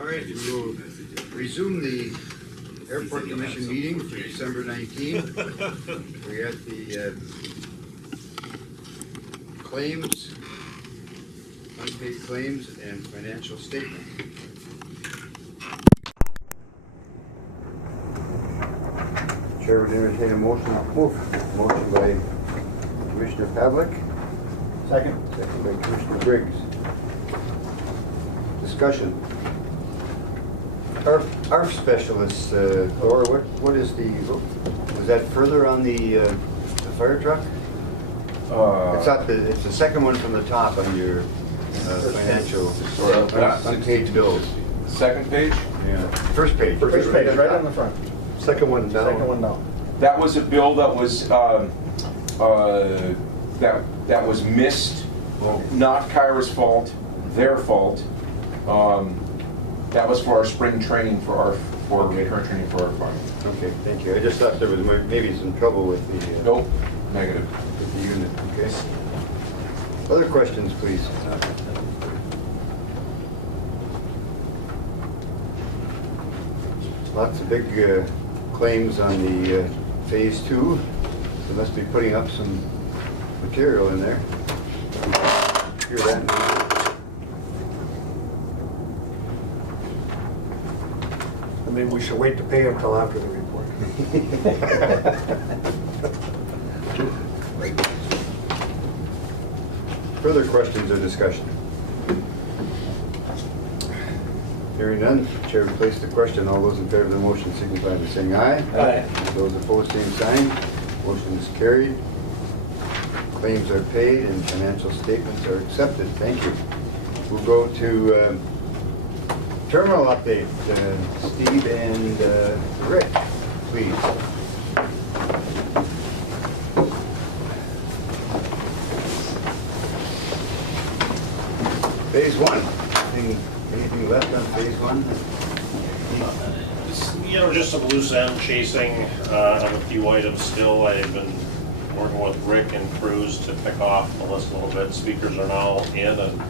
All right, we will resume the Airport Commission meeting for December 19th. We're at the claims, unpaid claims, and financial statement. Chair would entertain a motion. Motion by Commissioner Pavlik. Second by Commissioner Briggs. Discussion. ARF specialist, Laura, what is was that further on the fire truck? It's the second one from the top on your financial unpaid bills. Second page? Yeah. First page. First page, right on the front. Second one down. Second one down. That was a bill that was that was missed. Not Kyra's fault, their fault. That was for our spring training for recurrent training for our fire. Okay, thank you. I just thought there was maybe some trouble with the Nope, negative. with the unit. Okay. Other questions, please. Lots of big claims on the phase 2. They must be putting up some material in there. Hear that? Maybe we should wait to pay him till after the report. Further questions or discussion? Hearing none, Chair will place the question. All those in favor of the motion signify by saying aye. Aye. Those opposed, same sign. Motion is carried. Claims are paid and financial statements are accepted. Thank you. We'll go to terminal update. Steve and Rick, please. Phase 1. Anything left on phase 1? Just some loose end chasing on a few items still. I've been working with Rick and Cruz to pick off the list a little bit. Speakers are now in, and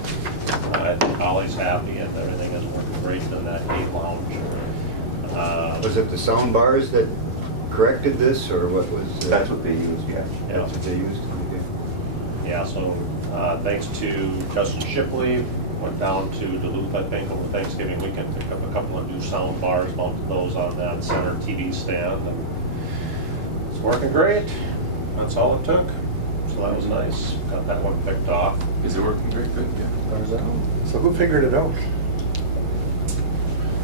I think Holly's happy, and everything is working great in that gate lounge. Was it the sound bars that corrected this, or what was? That's what they used, yeah. That's what they used? Okay. Yeah, so thanks to Justin Shipley, went down to Duluth, I think, over Thanksgiving weekend, picked up a couple of new sound bars, mounted those on that center TV stand, and it's working great. That's all it took. So that was nice. Got that one picked off. Is it working very good? Yeah. So who figured it out?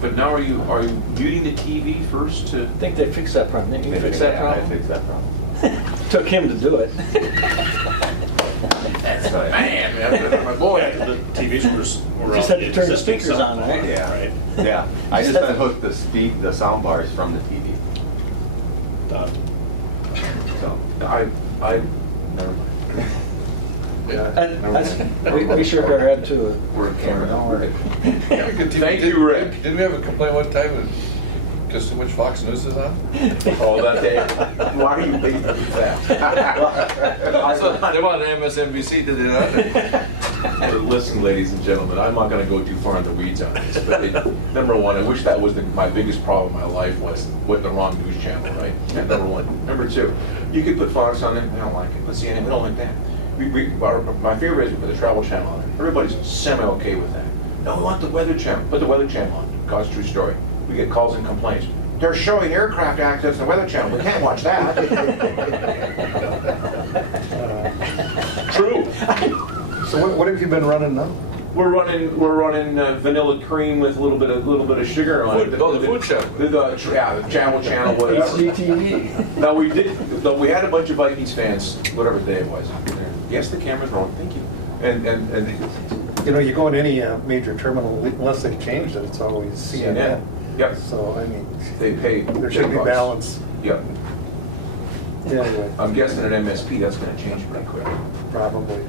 But now are you muting the TV first to? I think they fixed that problem. Didn't you fix that I problem? fixed that problem. Took him to do it. That's right. Man, my boy. Yeah, the TV screws were Just on had the to turn the existing speakers sound on, right? bar, Yeah. Right. Yeah, I just unhooked the sound bars from the TV. Done. So I never mind. We shook our head too. We're in camera. Don't worry. Thank you, Rick. Didn't we have a complaint one time because too much Fox News is on? Oh, that day. Why are you thinking of that? They were on MSNBC, did they not? Listen, ladies and gentlemen, I'm not going to go too far in the weeds on this, but number one, I wish that was my biggest problem in my life was with the wrong news channel, right? Number one. Number two, you could put Fox on it, we don't like it. Let's see, we don't like that. My favorite is we put the Travel Channel on it. Everybody's semi-okay with that. No, we want the Weather Channel. Put the Weather Channel on. Cause true story. We get calls and complaints. They're showing aircraft accidents on the Weather Channel. We can't watch that. True. So what have you been running now? We're running vanilla cream with a little bit of sugar on it. The food channel. The Travel Channel. HGTV. No, we had a bunch of Vikings fans, whatever day it was. Yes, the camera's wrong. Thank you. And You know, you go in any major terminal, unless they've changed it, it's always CNN. Yep. So, I mean, They pay. there should be $10. balance. Yep. Yeah, anyway, I'm guessing at MSP that's going to change pretty quick. probably.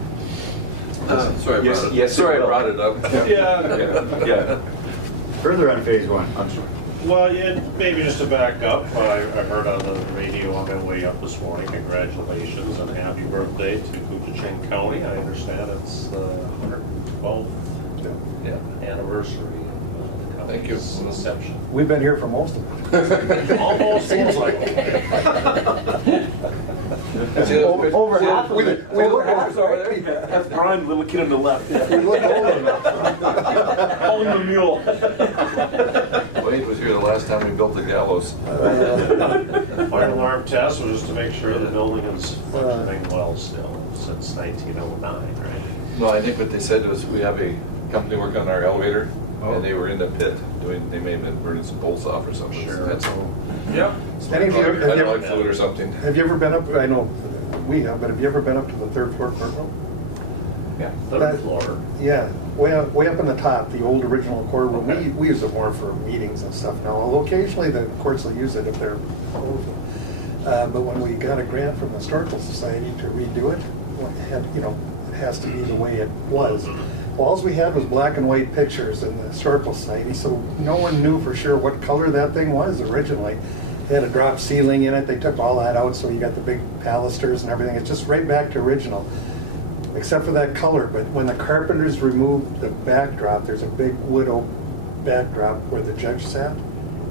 Sorry, Yes, sorry I it will. brought it up. Yeah. Further on phase 1. I'm sorry. Well, yeah, maybe just to back up, I heard on the radio on my way up this morning, congratulations and happy birthday to Coochin County. I understand it's the 112th Yeah. anniversary of the Thank you. It's an exception. We've been here for most of it. Almost. Seems like. Over half of we- it. we- Over half over there. That's Brian, little kid on the left. We look old enough. Pulling the mule. Wade was here the last time we built the gallows. Fire alarm test was just to make sure the building is functioning well still since 1909, right? No, I think what they said was we have a company working on our elevator, Oh. and they were in the pit doing, they may have been burning some bolts off or something. Sure. That's Yep. Any of you- have you- hydraulic fluid or something. Have you ever been up, I know we have, but have you ever been up to the third floor courtroom? Yeah. That- Third floor. Yeah, way up in the top, the old original courtroom. Okay. We use it more for meetings and stuff now, although occasionally the courts will use it if they're overflow. But when we got a grant from the Historical Society to redo it, it had, you know, it has to be the way it was. All we had was black and white pictures in the Historical Society, so no one knew for sure what color that thing was originally. They had a drop ceiling in it, they took all that out, so you got the big palisters and everything. It's just right back to original, except for that color. But when the carpenters removed the backdrop, there's a big wood oak backdrop where the judge sat.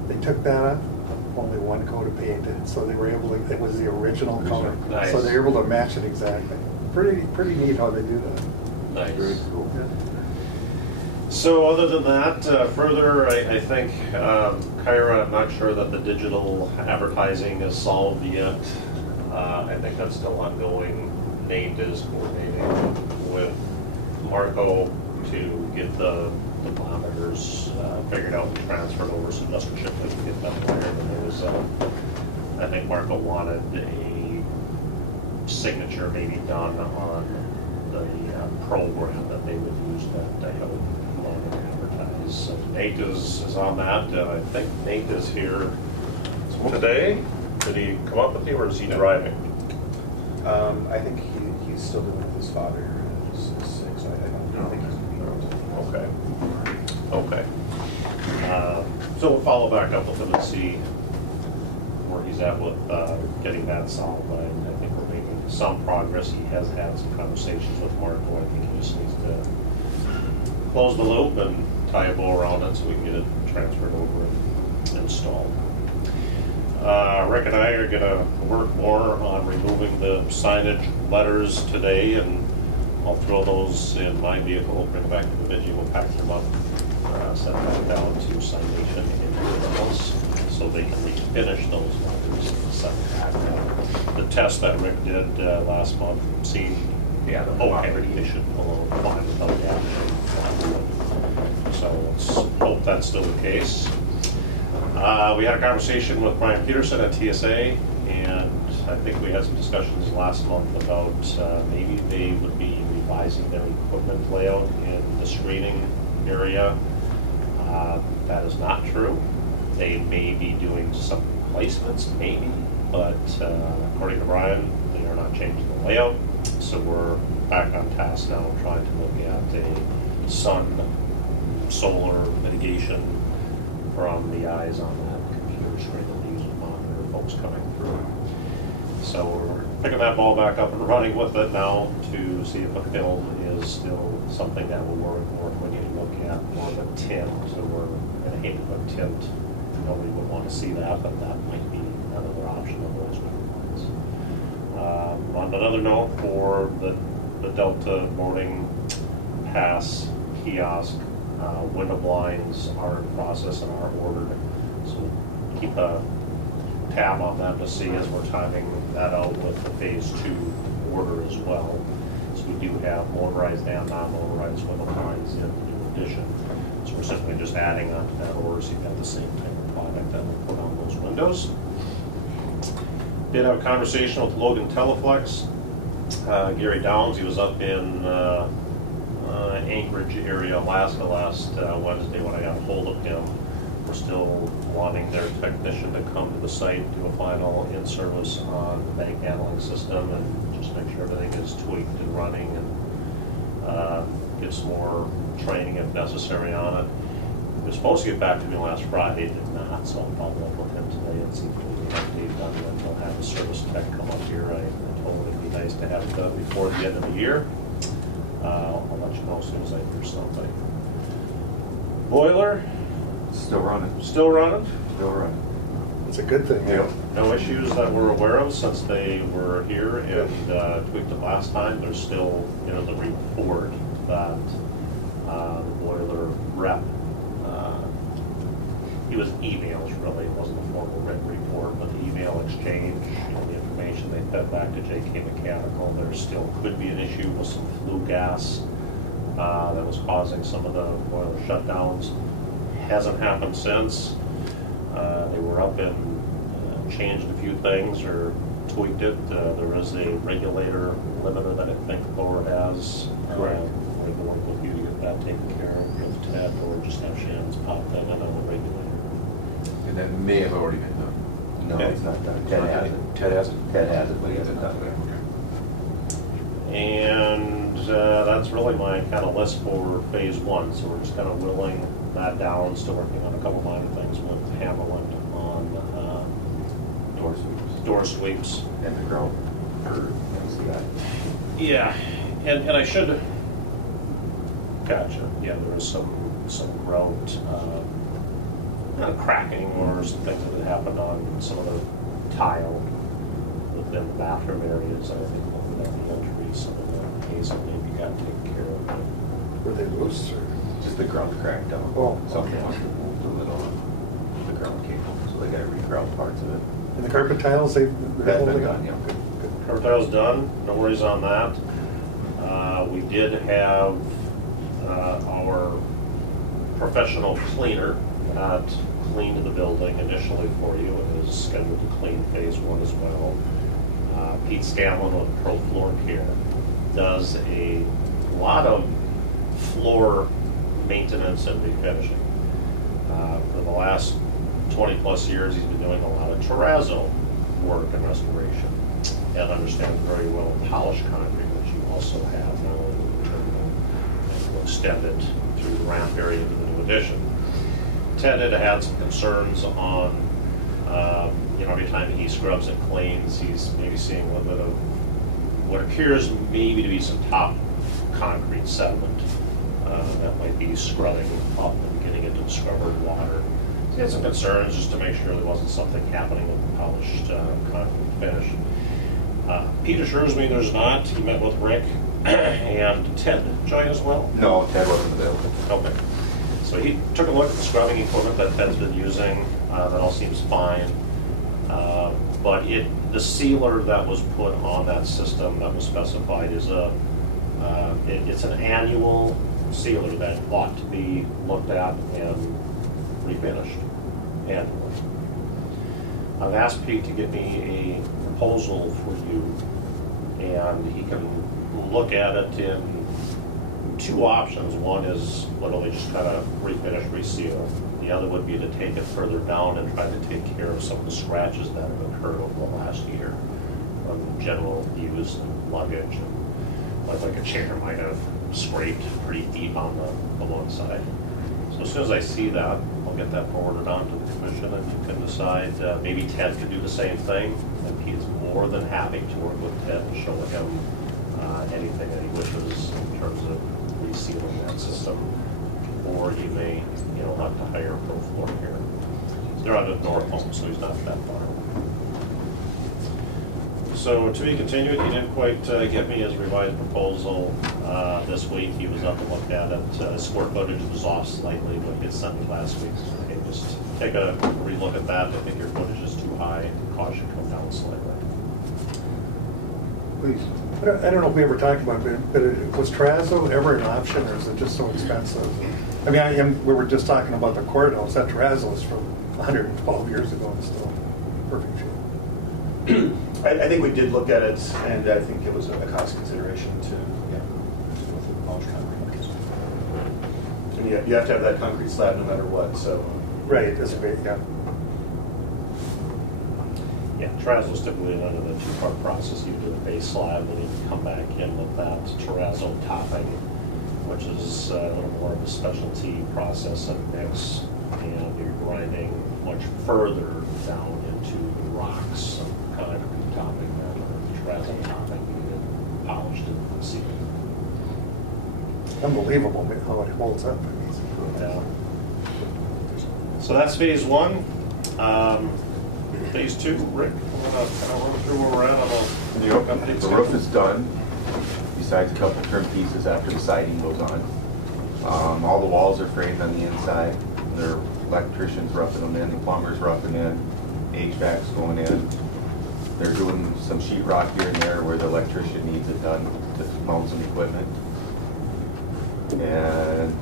They took that up, only one coat of paint in it, so they were able to, it was the original color. Nice. So they were able to match it exactly. Pretty neat how they do that. Nice. cool. Yeah. So other than that, further, I think, Kyra, I'm not sure that the digital advertising is solved yet. I think that's still ongoing. Nate is coordinating with Marco to get the monitors figured out and transferred over, so Justin Shipley can get them wired. And there was, I think Marco wanted a signature maybe done on the program that they would use that I would want to advertise. So Nate is on that. I think Nate is here today. Did he come up with you or is he driving? I think he's still living with his father, who's sick, so I don't think he's going to be able to. Okay. So we'll follow back up with him and see where he's at with getting that solved. I think we're making some progress. He has had some conversations with Marco. I think he just needs to close the loop and tie a bow around it so we can get it transferred over and installed. Rick and I are gonna work more on removing the signage letters today, and I'll throw those in my vehicle, bring them back to the Bemidji, we'll pack them up, send them down to Signation in the house, so they can refinish those letters and send them back. The test that Rick did last month seemed okay, they should pull over fine without damage. So let's hope that's still the case. We had a conversation with Brian Peterson at TSA, and I think we had some discussions last month about maybe they would be revising their equipment layout in the screening area. That is not true. They may be doing some replacements, maybe, but according to Brian, they are not changing the layout. So we're back on task now, trying to look at a solar mitigation from the eyes on that computer screen that they use to monitor folks coming through. So we're picking that ball back up and running with it now to see if a film is still something that will work, or if we need to look at more of a tint. So we're going to hate to put tint. Nobody would want to see that, but that might be another option of those ones. On another note, for the Delta boarding pass kiosk, window blinds are in process and are ordered. So keep a tab on that to see as we're timing that out with the phase 2 order as well. So we do have motorized and non-motorized window blinds in addition. So we're simply just adding on to that order so you've got the same type of product that we'll put on those windows. Did have a conversation with Logan Teleflex. Gary Downs, he was up in Anchorage area, Alaska last Wednesday when I got a hold of him. We're still wanting their technician to come to the site, do a final in-service on the bag handling system and just make sure everything is tweaked and running, and get some more training if necessary on it. He was supposed to get back to me last Friday, did not, so I'll follow up with him today and see if we can get Dave done when he'll have a service tech come up here. I told him it'd be nice to have it done before the end of the year. I'll let you know as soon as I hear something. Boiler, Still running, Still running? still running. It's a good thing, yeah. No issues that we're aware of since they were here and tweaked it last time. There's still, the report that the boiler rep, it was emails really, it wasn't a formal written report, but the email exchange, the information they fed back to JK Mechanical, there still could be an issue with some flue gas that was causing some of the boiler shutdowns. Hasn't happened since. They were up and changed a few things or tweaked it. There is a regulator limiter that I think the board has. Correct. We're going to work with you to get that taken care of with Ted, or just have Shannon's pop thing on the regulator. And that may have already been done. No, Okay. it's not done. Ted has it. Ted has it? Ted has it, but he hasn't done it. And that's really my kind of list for phase one. So we're just kind of whittling that down, still working on a couple minor things with Hammerland on Door sweeps. door sweeps. And the ground, or MCI. Yeah, and I should, gotcha, yeah, there was some grout, cracking or some things that had happened on some of the tile within the bathroom areas. I think looking at the entries, some of the hazel maybe got taken care of. Were they loose or? Just the ground cracked down. Oh, Someone okay. must have moved a little on the ground cable, so they got to re-ground parts of it. And the carpet tiles, they're That's been holding done, on? yeah. Good, good. Carpet tile's done, no worries on that. We did have our professional cleaner that cleaned the building initially for you and is scheduled to clean phase one as well. Pete Scanlon with Pro Floor Care does a lot of floor maintenance and refinishing. For the last 20 plus years, he's been doing a lot of terrazzo work and restoration, and understands very well polished concrete, which you also have now in the terminal, and will extend it through the ramp area to the new addition. Ted had some concerns on, every time he scrubs and cleans, he's maybe seeing a little bit of what appears maybe to be some top concrete sediment that might be scrubbing up and getting into the scrubber water. So he had some concerns just to make sure there wasn't something happening with the polished concrete finish. Pete assures me there's not. He met with Rick and Ted joined as well. No, Ted wasn't available. Okay. So he took a look at the scrubbing equipment that Ted's been using. That all seems fine. But the sealer that was put on that system that was specified is it's an annual sealer that ought to be looked at and refinished annually. I've asked Pete to give me a proposal for you, and he can look at it in two options. One is literally just kind of refinish, reseal. The other would be to take it further down and try to take care of some of the scratches that have occurred over the last year from general use and luggage, and like a chair might have scraped pretty deep on the one side. So as soon as I see that, I'll get that forwarded on to the commission, and you can decide, maybe Ted could do the same thing. And he is more than happy to work with Ted and show him anything that he wishes in terms of resealing that system. Or you may, have to hire a Pro Floor Care. They're out of Norfolk, so he's not that far. So to be continued, he didn't quite get me his revised proposal this week. He was up and looked at it. Square footage was off slightly, but he sent it last week. So okay, just take a relook at that. I think your footage is too high. Cost should come down slightly. Please. I don't know if we ever talked about it, but was terrazzo ever an option, or is it just so expensive? I mean, we were just talking about the courthouse. That terrazzo is from 112 years ago and still perfect shape. I think we did look at it, and I think it was a cost consideration to go through the polished concrete. And you have to have that concrete slab no matter what, so. Right, that's a big, yeah. Yeah, terrazzo is typically under the two-part process. You do the base slab, and then you come back in with that terrazzo topping, which is a little more of a specialty process and mix, and you're grinding much further down into the rocks, concrete topping, than the terrazzo topping, you get polished and sealed. Unbelievable how it holds up. I mean, Yeah. So that's phase one. Phase two, Rick, we're gonna kind of run through where we're at on the updates. The roof is done, besides a couple trim pieces after the siding goes on. All the walls are framed on the inside. Their electricians roughing them in, the plumbers roughing in, HVAC's going in. They're doing some sheet rock here and there where the electrician needs it done to mount some equipment. And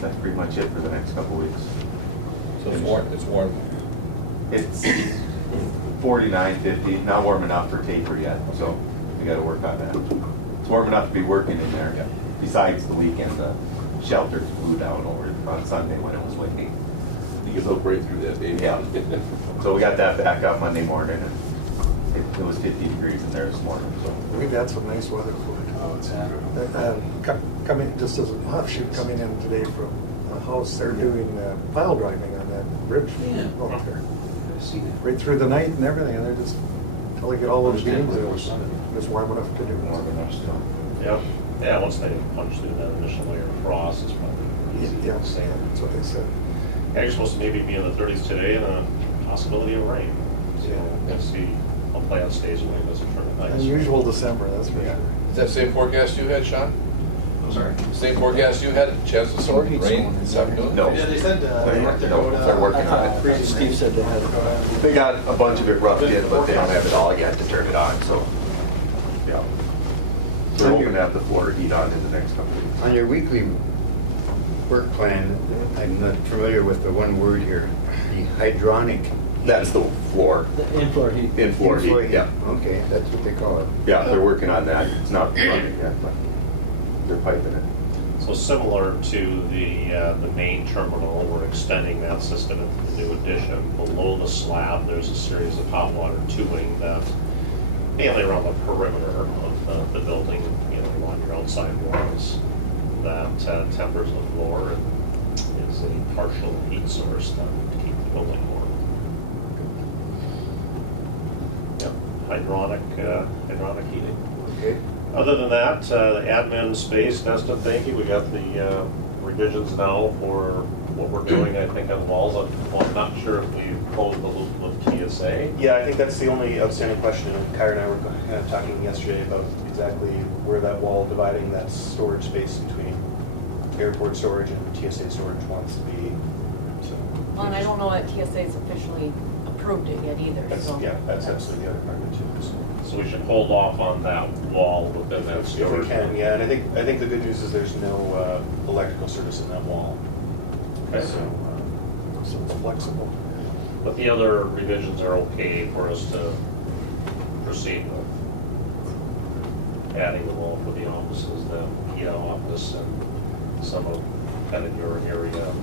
that's pretty much it for the next couple weeks. So it's warm. It's 49, 50, not warm enough for taper yet, so we gotta work on that. It's warm enough to be working in there. Yeah. Besides the weekend, the shelters blew down over on Sunday when it was windy. You can look right through that, baby. Yeah. So we got that back up Monday morning, and it was 50 degrees in there this morning, so. We've had some nice weather for it. Oh, it's Coming, just as an offshoot, coming in today from a house, they're doing pile driving on that bridge out there. Right through the night and everything, and they're just, until they get all those beams, it was warm enough to do. warm enough still. Yep. Yeah, once they punch through that initial layer of frost, it's probably easy Yeah, to sand. that's what they said. Actually supposed to maybe be in the 30s today and a possibility of rain. So we'll see how plant stays away, doesn't turn to ice. Unusual December, that's for Yeah. sure. Is that same forecast you had, Sean? I'm sorry. Same forecast you had, chance of some rain this afternoon? No. Yeah, they said, They're working on it. Steve said they had. They got a bunch of it roughed in, but they don't have it all yet to turn it on, so, yeah. They're hoping to have the floor heat on in the next couple of weeks. On your weekly work plan, I'm not familiar with the one word here, the hydronic. That's the floor, The in-floor heat. in-floor heat, yeah. Okay, that's what they call it. Yeah, they're working on that. It's not running yet, but they're piping it. So similar to the main terminal, we're extending that system into the new addition. Below the slab, there's a series of hot water tubing that, mainly around the perimeter of the building, along your outside walls, that tempers the floor and is a partial heat source to keep the building warm. Yep, hydronic heating. Okay. Other than that, the admin space, Nesta, thank you. We got the revisions now for what we're doing, I think, on the walls. I'm not sure if we closed the loop with TSA. Yeah, I think that's the only outstanding question, and Kyra and I were kind of talking yesterday about exactly where that wall dividing that storage space between airport storage and TSA storage wants to be, so. Well, and I don't know that TSA's officially approved it yet either, That's, so. yeah, that's absolutely the other part of it too, so. So we should hold off on that wall within that If storage. we can, yeah, and I think the good news is there's no electrical service in that wall. Okay. So, So it's flexible. But the other revisions are okay for us to proceed with. Adding the wall for the offices, the PO office and some of kind of your area,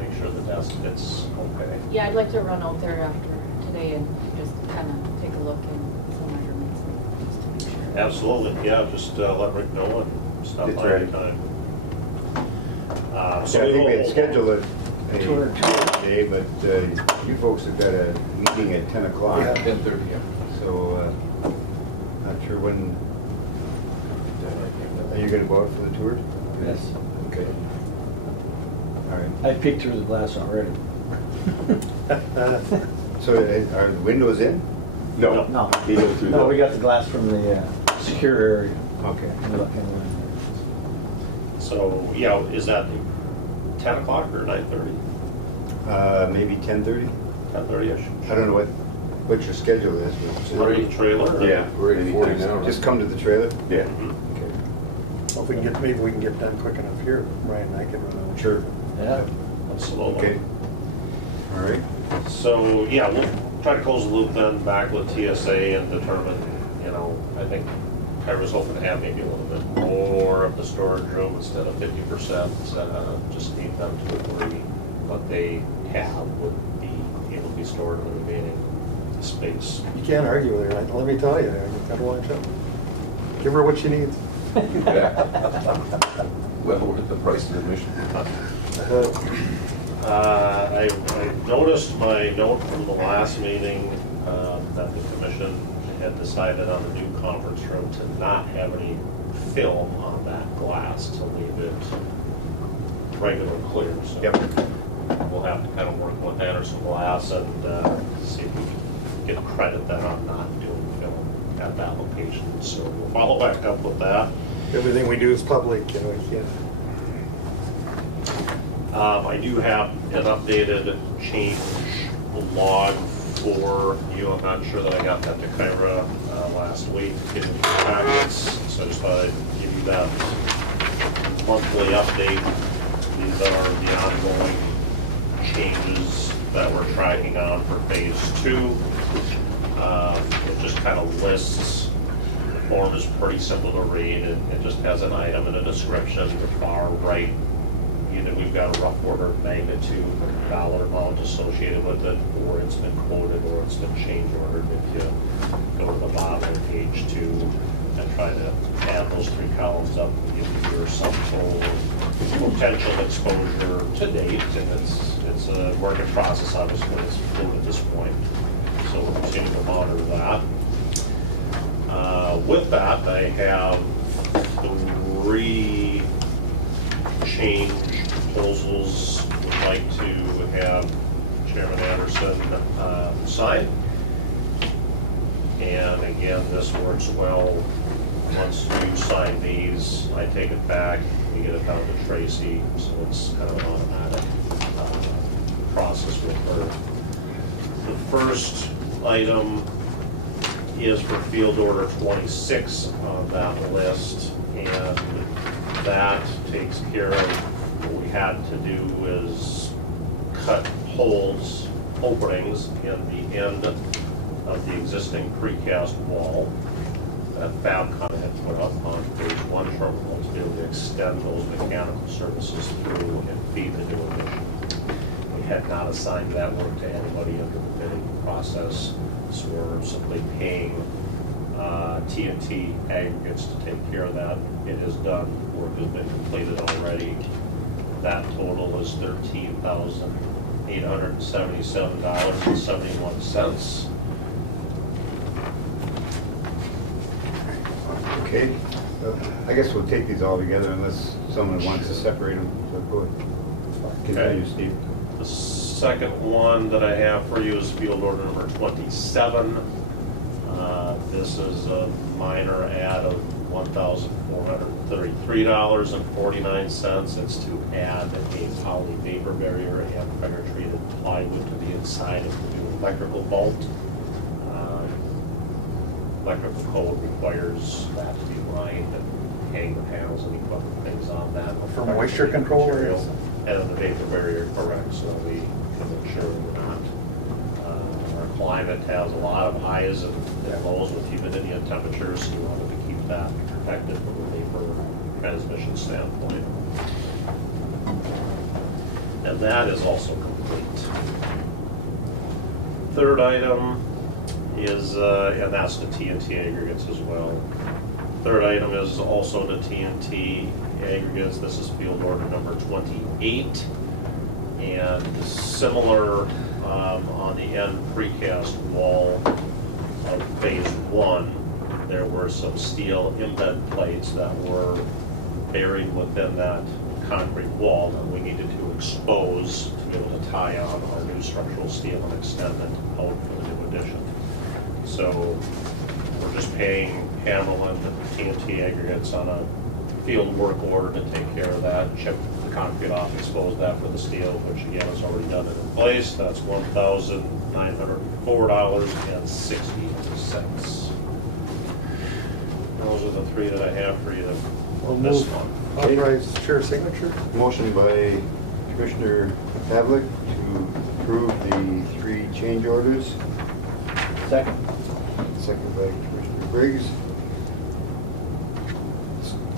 make sure the desk fits okay. Yeah, I'd like to run out there after today and just kind of take a look and some measurements, just to make sure. Absolutely, yeah, just let Rick know and stop It's by ready. anytime. Yeah, So I we think we had will- scheduled a tour today, but you folks have got a meeting at 10 o'clock. Yeah. 10:30, yeah. So, not sure when, are you gonna go out for the tour? Yes. Okay. All right. I peeked through the glass already. So are the windows in? No. No. He goes through No, we the, got the glass from the secure area. Okay. So, yeah, is that 10 o'clock or 9:30? Maybe 10:30? 10:30-ish? I don't know what your schedule is. Parade trailer? or- yeah. We're at 40 now, right? Just come to the trailer? Yeah. Mhm. Okay. Well, if we can get, maybe we can get done quick enough here, Brian and I can run over. Sure. Yeah. Absolutely. Okay. All right. So, yeah, we'll try to close the loop then back with TSA and determine, I think I was hoping to have maybe a little bit more of the storage room instead of 50%. Just need them to agree what they have would be able to be stored in the remaining space. You can't argue with her, let me tell you, you gotta watch out. Give her what she needs. Well, worth the price of admission. I noticed my note from the last meeting that the commission had decided on the new conference room to not have any film on that glass, to leave it regular clear. So Yep. we'll have to kind of work with Anderson Glass and see if we can get credit then on not doing film at that location. So we'll follow back up with that. Everything we do is public, you know, you can't. I do have an updated change log for you. I'm not sure that I got that to Kyra last week, getting the packets, so I just thought I'd give you that monthly update. These are the ongoing changes that we're tracking on for phase 2. It just kind of lists, the form is pretty simple to read. It just has an item and a description. The far right, either we've got a rough order of magnitude, dollar amount associated with it, or it's been quoted, or it's been change ordered. If you go to the bottom of page 2 and try to add those 3 columns up, and give you your sum total potential exposure to date, and it's a work in process, obviously, it's fluid at this point. So we'll continue to monitor that. With that, I have 3 change proposals would like to have Chairman Anderson sign. And again, this works well. Once you sign these, I take it back, we get it down to Tracy, so it's kind of an automatic process with her. The first item is for field order 26 on that list, and that takes care of what we had to do is cut holes, openings in the end of the existing precast wall that Fabcon had put up on phase 1 terminal to be able to extend those mechanical services through and feed the new addition. We had not assigned that work to anybody under the bidding process, so we're simply paying TNT Aggregates to take care of that. It is done, work has been completed already. That total is $13,877.71. Okay, I guess we'll take these all together unless someone wants to separate them. So go ahead. Continue, Steve. The second one that I have for you is field order number 27. This is a minor add of $1,433.49. It's to add a poly vapor barrier and fire-treated plywood to the inside of the new electrical vault. Electrical code requires that to be lined and hang the panels and equipment things on that. For moisture control or Material. is- And the vapor barrier, correct, so we can make sure we're not, our climate has a lot of highs and lows with humidity and temperatures, so we wanted to keep that protected from a vapor transmission standpoint. And that is also complete. Third item is, and that's the TNT Aggregates as well. Third item is also the TNT Aggregates. This is field order number 28. And similar on the end precast wall of phase 1, there were some steel embed plates that were buried within that concrete wall that we needed to expose to be able to tie on our new structural steel and extend it out for the new addition. So we're just paying Hamlin TNT Aggregates on a field work order to take care of that, chip the concrete off, expose that for the steel, which again is already done and in place. That's $1,904.60. Those are the 3 that I have for you. We'll This move. one. Authorize chair signature. Motion by Commissioner Pavlik to approve the 3 change orders. Second. Second by Commissioner Briggs.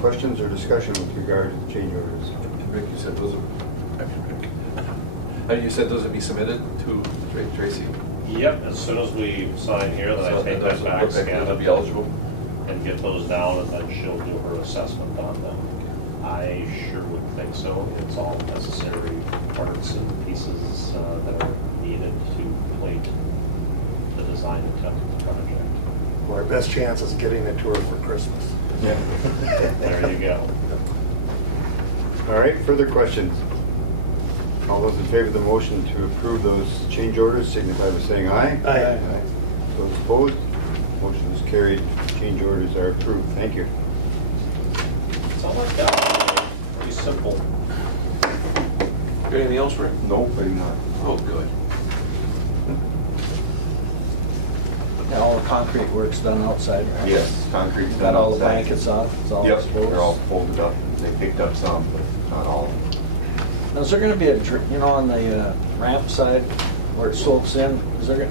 Questions or discussion with regard to the change orders? Rick, you said those would be submitted to Tracy? Yep, as soon as we sign here, then I So take those that will back, look like scan they'll it, be eligible? and get those down, and then she'll do her assessment on them. I sure would think so. It's all necessary parts and pieces that are needed to complete the design intent of the project. Well, our best chance is getting it to her for Christmas. There you go. All right, further questions? All those in favor of the motion to approve those change orders signify by saying aye. Aye. Those opposed, motion is carried. Change orders are approved. Thank you. That's all I've got. Pretty simple. Got anything else, Rick? Nope, I do not. Oh, good. Yeah, all the concrete work's done outside, right? Yes, concrete's done Got all the outside. blankets off, it's all Yep, exposed. they're all folded up. They picked up some, but not all. Now, is there gonna be a, you know, on the ramp side where it slopes in,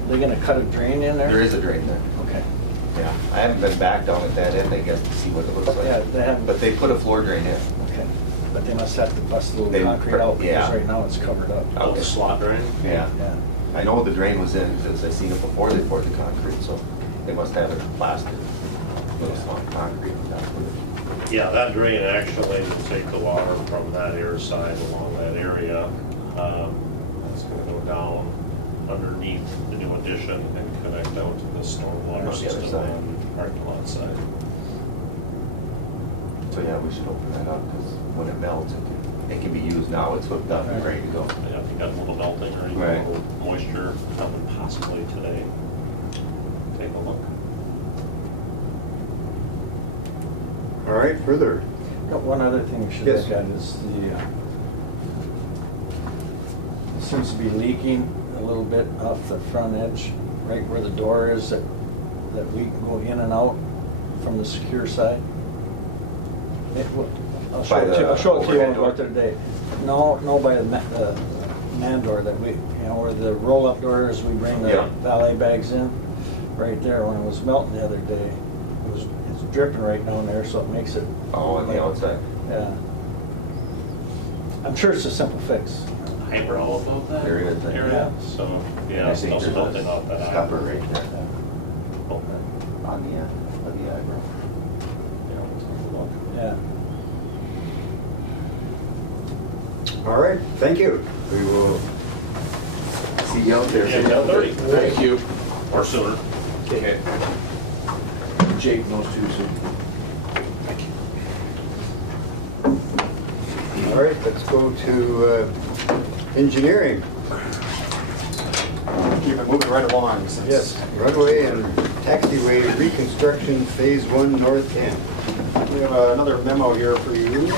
they gonna cut a drain in there? There is a drain there. Okay. Yeah, I haven't been back down at that end, I guess, to see what it looks like. Yeah, they haven't. But they put a floor drain in. Okay, but they must have to bust a little They- concrete out because yeah. right now it's covered up. Oh, the slot drain? Yeah. Yeah. I know the drain was in because I seen it before they poured the concrete, so they must have it plastered. Little small concrete on top of it. Yeah, that drain actually will take the water from that air side along that area. It's gonna go down underneath the new addition and connect out to the On stormwater the other system side. on the parking lot side. So yeah, we should open that up because when it melts, it can be used now. It's hooked up and ready to go. Yeah, if you got a little melting or even Right. a little moisture coming possibly today, take a look. All right, further. Got one other thing we should Yes. look at is the, it seems to be leaking a little bit off the front edge, right where the door is that we can go in and out from the secure side. I'll show By it to you, the I'll show it to you when overhead we go out there today. No, by the man door that we, where the roll-up doors, we bring the Yeah. valet bags in. Right there, when it was melting the other day, it's dripping right down there, so it makes it. Oh, on the outside. Yeah. I'm sure it's a simple fix. Eyebrow about that There is, area, so, yeah, I it's think still there's melting out that a stopper eyebrow. right there Oh, on the end of the eyebrow. yeah, let's take a look. Yeah. All right, thank you. We will see you out there. Yeah, 10:30. Thank you. Or sooner. Okay. Jake knows too, so. All right, let's go to engineering. Keep it moving right along. since- Yes, runway and taxiway reconstruction, phase 1, north end. We have another memo here for you.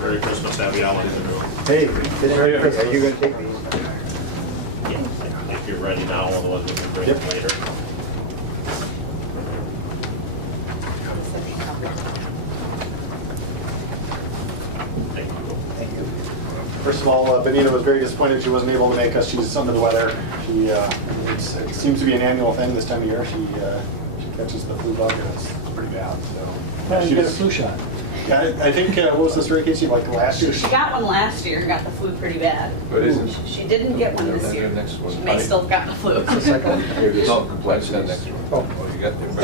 Merry Christmas, happy holidays, everyone. Hey, are you gonna take these? Yeah, if you're ready now, otherwise we can bring it later. Thank you. Thank you. First of all, Benita was very disappointed she wasn't able to make us. She's under the weather. It seems to be an annual thing this time of year. She catches the flu bug and it's pretty bad. So Well, she you get a was- flu shot. Yeah, I think what was the story, Casey? Like last year. She got one last year, got the flu pretty bad. But isn't? She didn't get one this Then the year. next one. She may still have gotten the flu. Here, this complex, the next one. Oh. You got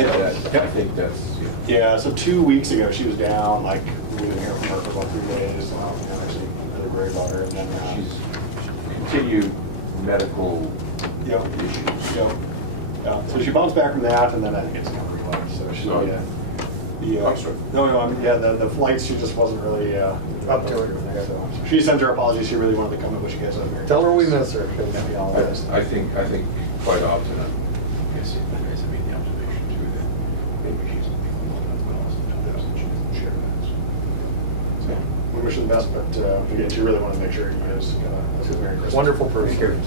that. I think that's, yeah. Yeah, so 2 weeks ago she was down. Like we didn't hear from her for about 3 days. Actually, really worried about her. And then She's continued medical Yep. issues. Yep. Yeah, so she bounced back from that, and then I think it's kind of relapsed. So she, Sorry. I'm sorry. no, I mean, yeah, the flights, she just wasn't really Up to it. So she sent her apologies. She really wanted to come and wish you guys a Merry Tell her we Christmas. miss her. 'cause Happy holidays. I think quite often, I guess you guys have made the observation too, that maybe she's well enough cost to that she doesn't share that. So we wish her the best, but again, she really wanted to make sure you guys got a Merry Christmas. Wonderful person.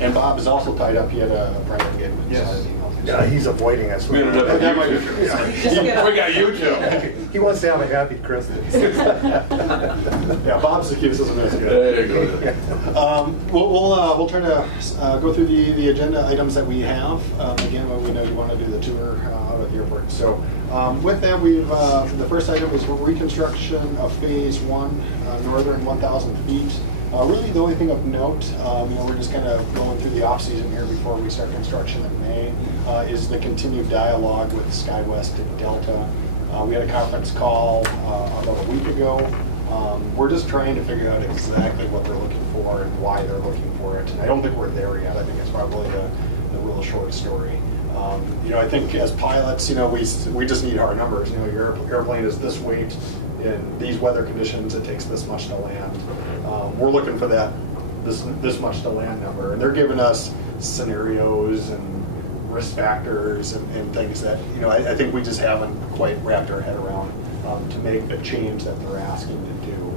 And Bob is also tied up. He had a private engagement. so Yes. I emailed him. Yeah, he's avoiding us. We ended up with That might you be two. true. Just get We got you two. He wants to have a happy Christmas. Yeah, Bob's excuses are good. There you go. We'll try to go through the agenda items that we have. Again, we know you want to do the tour out of the airport. So with that, the first item is reconstruction of phase 1, northern 1,000 feet. Really, the only thing of note, we're just kind of going through the off-season here before we start construction in May, is the continued dialogue with SkyWest and Delta. We had a conference call about a week ago. We're just trying to figure out exactly what they're looking for and why they're looking for it. And I don't think we're there yet. I think it's probably the real short story. I think as pilots, we just need hard numbers. Your airplane is this weight in these weather conditions. It takes this much to land. We're looking for this much to land number, and they're giving us scenarios and risk factors and things that I think we just haven't quite wrapped our head around to make the change that they're asking to do.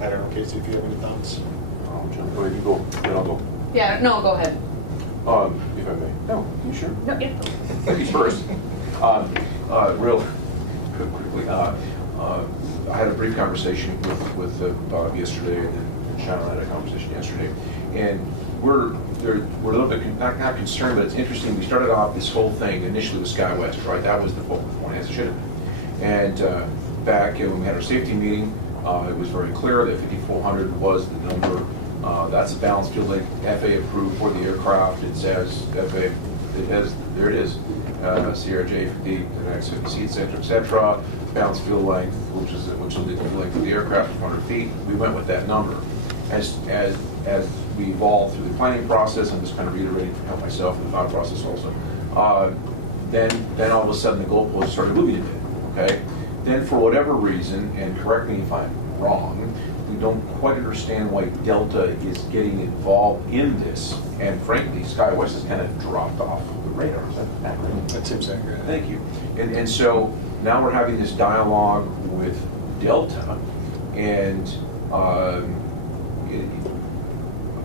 I don't know, Casey, if you have any thoughts. Jennifer, go ahead, you go, then I'll go. Yeah, no, go ahead. If I may. No, you sure? No, yeah. Ladies first. Real quickly, I had a brief conversation with Bob yesterday, and then Sean and I had a conversation yesterday, and we're a little bit not concerned, but it's interesting. We started off this whole thing initially with SkyWest, right? That was the focal point, as it should have been. And back when we had our safety meeting, it was very clear that 5,400 was the number. That's a balanced fuel length, FAA approved for the aircraft. It says FAA, there it is, CRJ 50, connects 50 seats, et cetera. Balanced fuel length, which is the fuel length of the aircraft, 400 feet. We went with that number. As we evolved through the planning process, I'm just kind of reiterating to help myself in the thought process also. Then all of a sudden the goalposts started moving a bit. Okay. Then for whatever reason, and correct me if I'm wrong, we don't quite understand why Delta is getting involved in this, and frankly, SkyWest has kind of dropped off the radar. Is that accurate? That seems accurate. Thank you. And so now we're having this dialogue with Delta, and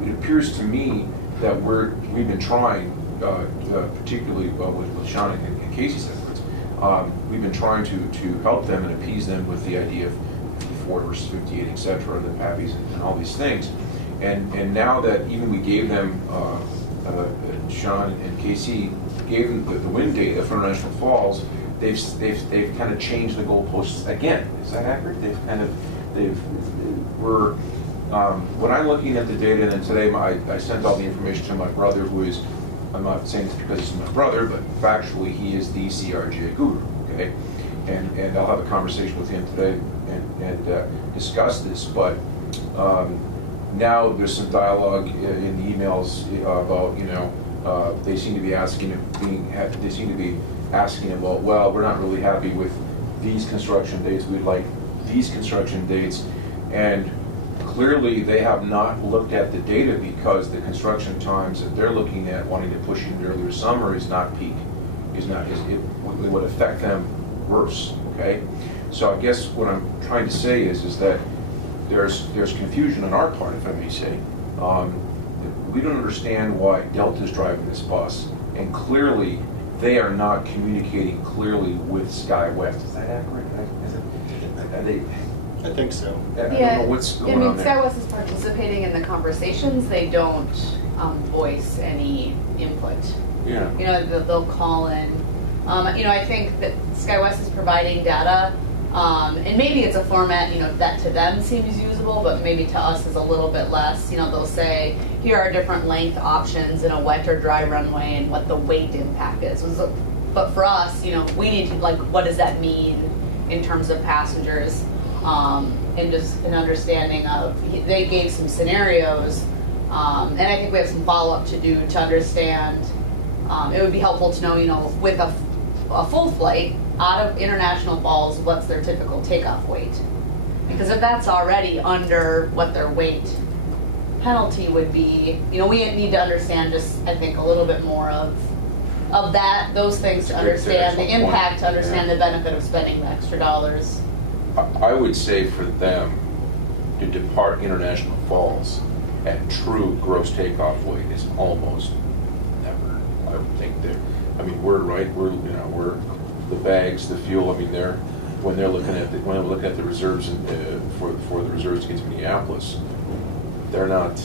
it appears to me that we've been trying, particularly with Sean and Casey's efforts, we've been trying to help them and appease them with the idea of 54 versus 58, et cetera, the PAPIs and all these things. And now that even we gave them, Sean and Casey gave them the wind data for International Falls, they've kind of changed the goalposts again. Is that accurate? When I'm looking at the data, and then today I sent all the information to my brother, who is, I'm not saying this because he's my brother, but factually he is the CRJ guru, okay? And I'll have a conversation with him today and discuss this, but now there's some dialogue in the emails about, they seem to be asking about, well, we're not really happy with these construction dates, we'd like these construction dates, and clearly they have not looked at the data because the construction times that they're looking at wanting to push into earlier summer is not peak, it would affect them worse, okay? So I guess what I'm trying to say is that there's confusion on our part, if I may say. We don't understand why Delta's driving this bus, and clearly they are not communicating clearly with SkyWest. Is that accurate? I think so. I don't know what's going on there. SkyWest is participating in the conversations. They don't voice any input. Yeah. They'll call in. I think that SkyWest is providing data, and maybe it's a format, that to them seems usable, but maybe to us is a little bit less. They'll say, here are different length options in a wet or dry runway and what the weight impact is. But for us, we need to, what does that mean in terms of passengers? And just an understanding of, they gave some scenarios, and I think we have some follow-up to do to understand. It would be helpful to know, with a full flight out of International Falls, what's their typical takeoff weight? Because if that's already under what their weight penalty would be, we need to understand just, I think, a little bit more of those things to understand the impact, to understand the benefit of spending the extra dollars. I would say for them to depart International Falls at true gross takeoff weight is almost never. I would think we're the bags, the fuel. When they're looking at the reserves for the reserves to get to Minneapolis, they're not.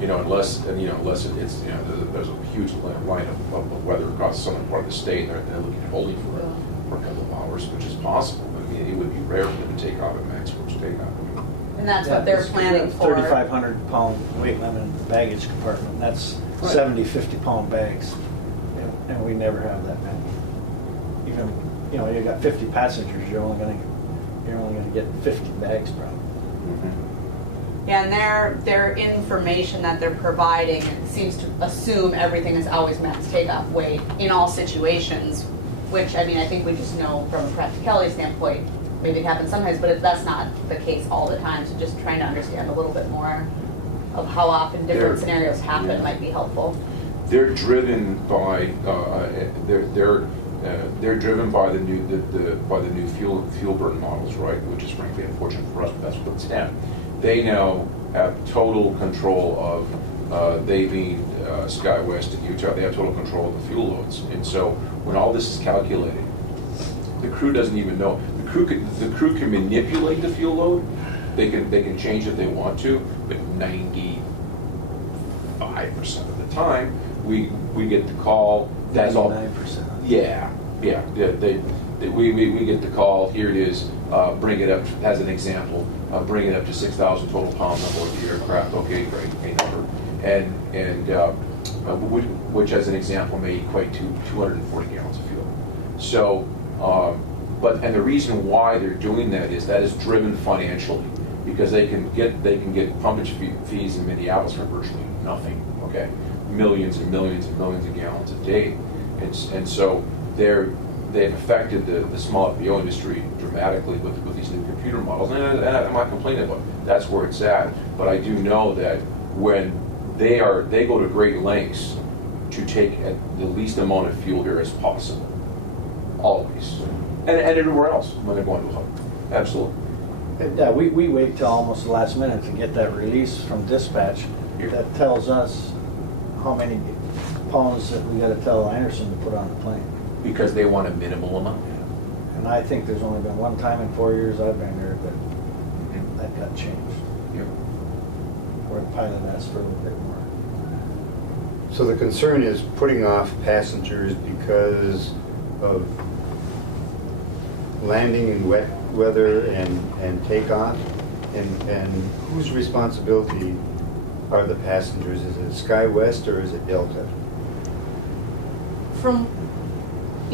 Unless it's there's a huge line of weather across southern part of the state, and they're looking at holding for a couple of hours, which is possible. It would be rare for them to take off at max gross takeoff. And that's what they're planning for. 3,500 pound weight limit in the baggage compartment. That's right. 70, 50 pound bags, and we never have that many. Even you got 50 passengers, you're only going to get 50 bags probably. Mm-hmm. Yeah, and their information that they're providing seems to assume everything is always max takeoff weight in all situations, which, I mean, I think we just know from a practicality standpoint, maybe it happens sometimes, but that's not the case all the time. So just trying to understand a little bit more of how often different scenarios happen might be helpful. They're driven by they're driven by the new fuel burn models, right? Which is frankly unfortunate for us, but that's what it's down. They now have total control of they being SkyWest and Utah. They have total control of the fuel loads, and so when all this is calculated, the crew doesn't even know. The crew can manipulate the fuel load. They can change if they want to, but 95% of the time, we get the call. That's all. 99%. Yeah. We get the call. Here it is. Bring it up as an example. Bring it up to 6,000 total pounds on board the aircraft. Okay, great number. And which, as an example, may equate to 240 gallons of fuel. So, and the reason why they're doing that is driven financially, because they can get pumpage fees in Minneapolis for virtually nothing. Okay, millions and millions and millions of gallons a day, and so they've affected the small FBO industry dramatically with these new computer models, and I'm not complaining about it. That's where it's at. But I do know that when they go to great lengths to take the least amount of fuel here as possible, always, and everywhere else when they're going to a hub. Absolutely. Yeah, we wait till almost the last minute to get that release from dispatch that tells us how many pounds that we got to tell Anderson to put on the plane. Because they want a minimal amount. And I think there's only been one time in 4 years I've been there that got changed. Yeah. Where the pilot asked for a little bit more. So the concern is putting off passengers because of landing in wet weather and takeoff? And whose responsibility are the passengers? Is it SkyWest or is it Delta?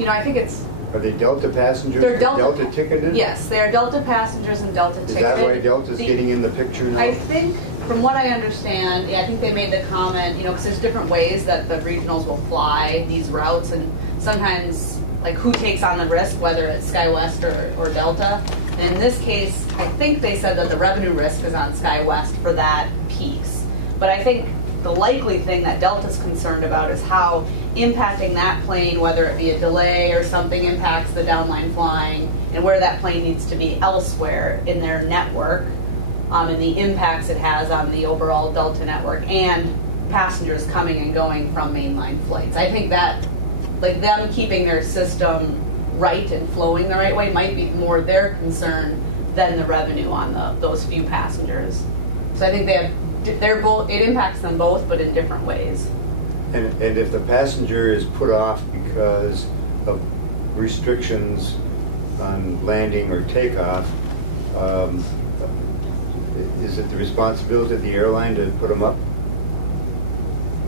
I think it's... Are they Delta passengers? They're Delta ticketed? Yes, they are Delta passengers and Delta ticketed. Is that why Delta's getting in the picture now? I think, from what I understand, I think they made the comment, because there's different ways that the regionals will fly these routes, and sometimes, who takes on the risk, whether it's SkyWest or Delta. And in this case, I think they said that the revenue risk is on SkyWest for that piece. But I think the likely thing that Delta's concerned about is how impacting that plane, whether it be a delay or something, impacts the downline flying, and where that plane needs to be elsewhere in their network, and the impacts it has on the overall Delta network and passengers coming and going from mainline flights. I think that, them keeping their system right and flowing the right way might be more their concern than the revenue on those few passengers. So I think they're both. It impacts them both, but in different ways. And if the passenger is put off because of restrictions on landing or takeoff, is it the responsibility of the airline to put them up?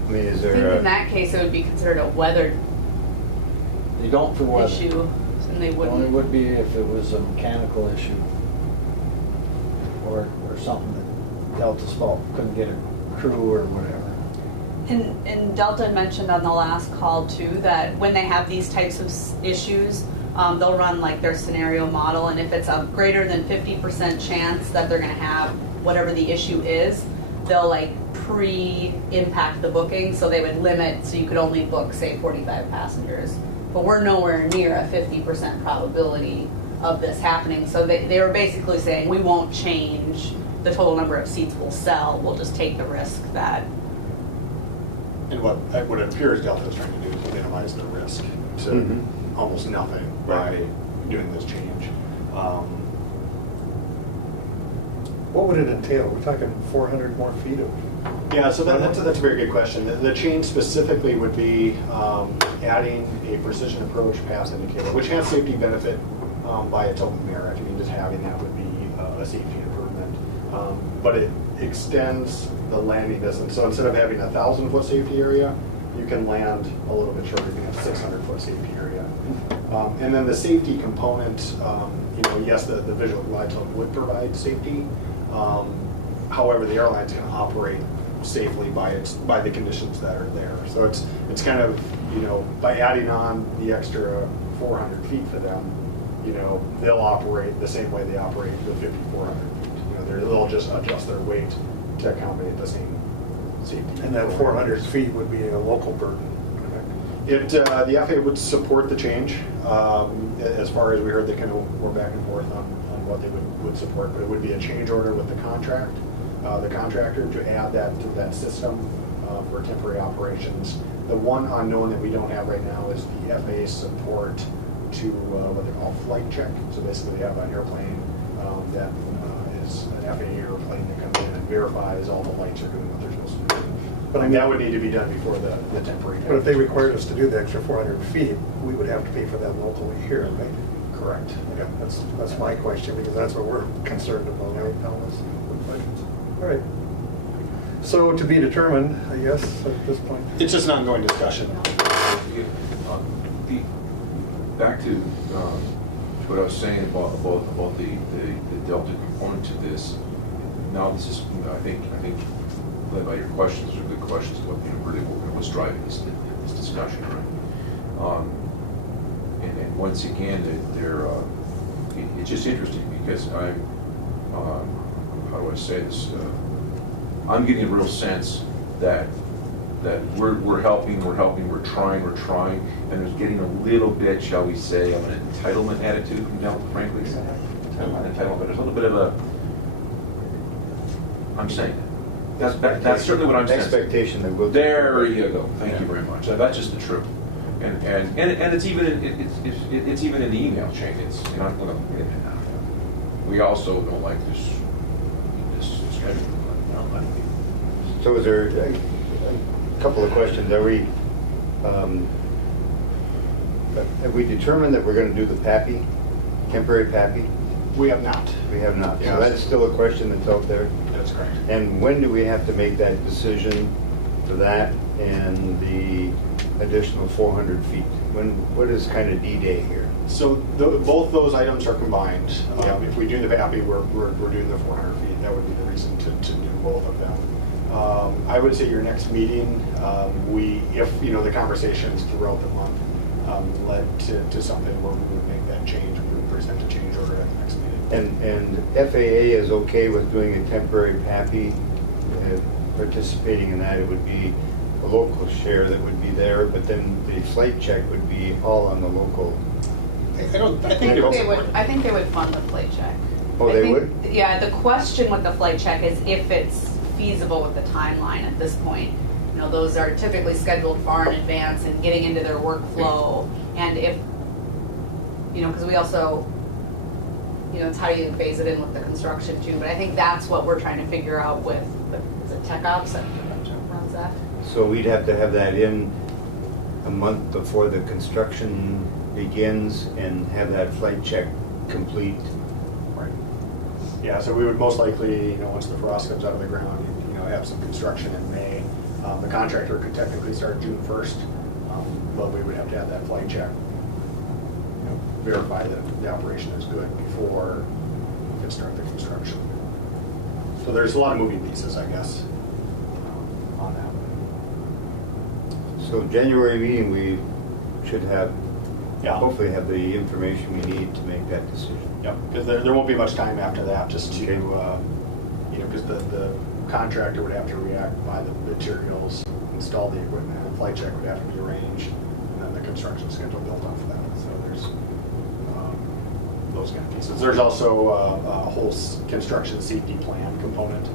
I mean, is I think there in that case it would be considered a weather They don't for weather. issue, and they It only wouldn't. would be if it was a mechanical issue or something that Delta's fault, couldn't get a crew or whatever. And Delta mentioned on the last call too that when they have these types of issues, they'll run their scenario model, and if it's a greater than 50% chance that they're going to have whatever the issue is, they'll pre-impact the booking, so they would limit, so you could only book, say, 45 passengers. But we're nowhere near a 50% probability of this happening, so they were basically saying, we won't change the total number of seats we'll sell, we'll just take the risk that... And what it appears Delta is trying to do is minimize the risk to almost nothing by doing this change. What would it entail? We're talking 400 more feet of... Yeah, so that's a very good question. The change specifically would be adding a precision approach pass indicator, which has safety benefit by its own merit. I mean, just having that would be a safety improvement. But it extends the landing distance. So instead of having a 1,000-foot safety area, you can land a little bit shorter. You can have 600-foot safety area. And then the safety component, yes, the visual glide slope would provide safety. however, the airline's going to operate safely by the conditions that are there. So it's kind of, you know, by adding on the extra 400 feet for them, you know, they'll operate the same way they operate the 5,400 feet. You know, they'll just adjust their weight to accommodate the same safety. And that 400 feet would be a local burden, correct? The FAA would support the change. As far as we heard, they kind of were back and forth on what they would support, but it would be a change order with the contractor to add that to that system for temporary operations. The one unknown that we don't have right now is the FAA support to what they call flight check. So basically, they have an airplane that is an FAA airplane that comes in and verifies all the lights are doing what they're supposed to do. But I mean, that would need to be done before the temporary. But if they required us to do the extra 400 feet, we would have to pay for that locally here, right? Correct. Yeah, that's my question, because that's what we're concerned about right now. All right. So to be determined, I guess, at this point. It's just an ongoing discussion. Back to what I was saying about the Delta component to this. Now this is, I think led by your questions are good questions. What really what's driving this discussion, right? And once again, it's just interesting because I'm how do I say this? I'm getting a real sense that we're helping, we're trying, and there's getting a little bit, shall we say, of an entitlement attitude from Delta, frankly. Not entitlement, but there's a little bit of a. I'm saying that's certainly what I'm saying. Expectation that we'll. There you go. Thank you very much. That's just the truth. And it's even it's even in the email chain. It's we also don't like this schedule. So is there a couple of questions? Have we determined that we're going to do the PAPI, temporary PAPI? We have not. We have not. Yeah. So that's still a question that's out there. That's correct. And when do we have to make that decision for that and the additional 400 feet? What is kind of D-Day here? So both those items are combined. Yeah. If we do the PAPI, we're doing the 400 feet. That would be the reason to do both of them. I would say your next meeting, if you know the conversations throughout the month led to something where we would make that change, we would present a change order at the next meeting. And FAA is okay with doing a temporary PAPI, participating in that. It would be a local share that would be there, but then the flight check would be all on the local. I think they would fund the flight check. Oh, they would? Yeah, the question with the flight check is if it's feasible with the timeline at this point. You know, those are typically scheduled far in advance and getting into their workflow. And if, you know, because we also, you know, it's how you phase it in with the construction too. But I think that's what we're trying to figure out with, is it Tech Ops that runs that? So we'd have to have that in a month before the construction begins and have that flight check complete. Right. Yeah, so we would most likely, you know, once the frost comes out of the ground, you know, have some construction in May. The contractor could technically start June 1st, but we would have to have that flight check, you know, verify that the operation is good before we can start the construction. So there's a lot of moving pieces, I guess, on that. So January meeting, we should have, Yeah. hopefully have the information we need to make that decision. Yep, because there won't be much time after that, just to, Okay. you know, because the contractor would have to react, buy the materials, install the equipment, the flight check would have to be arranged, and then the construction schedule built off of that. So there's those kind of pieces. There's also a whole construction safety plan component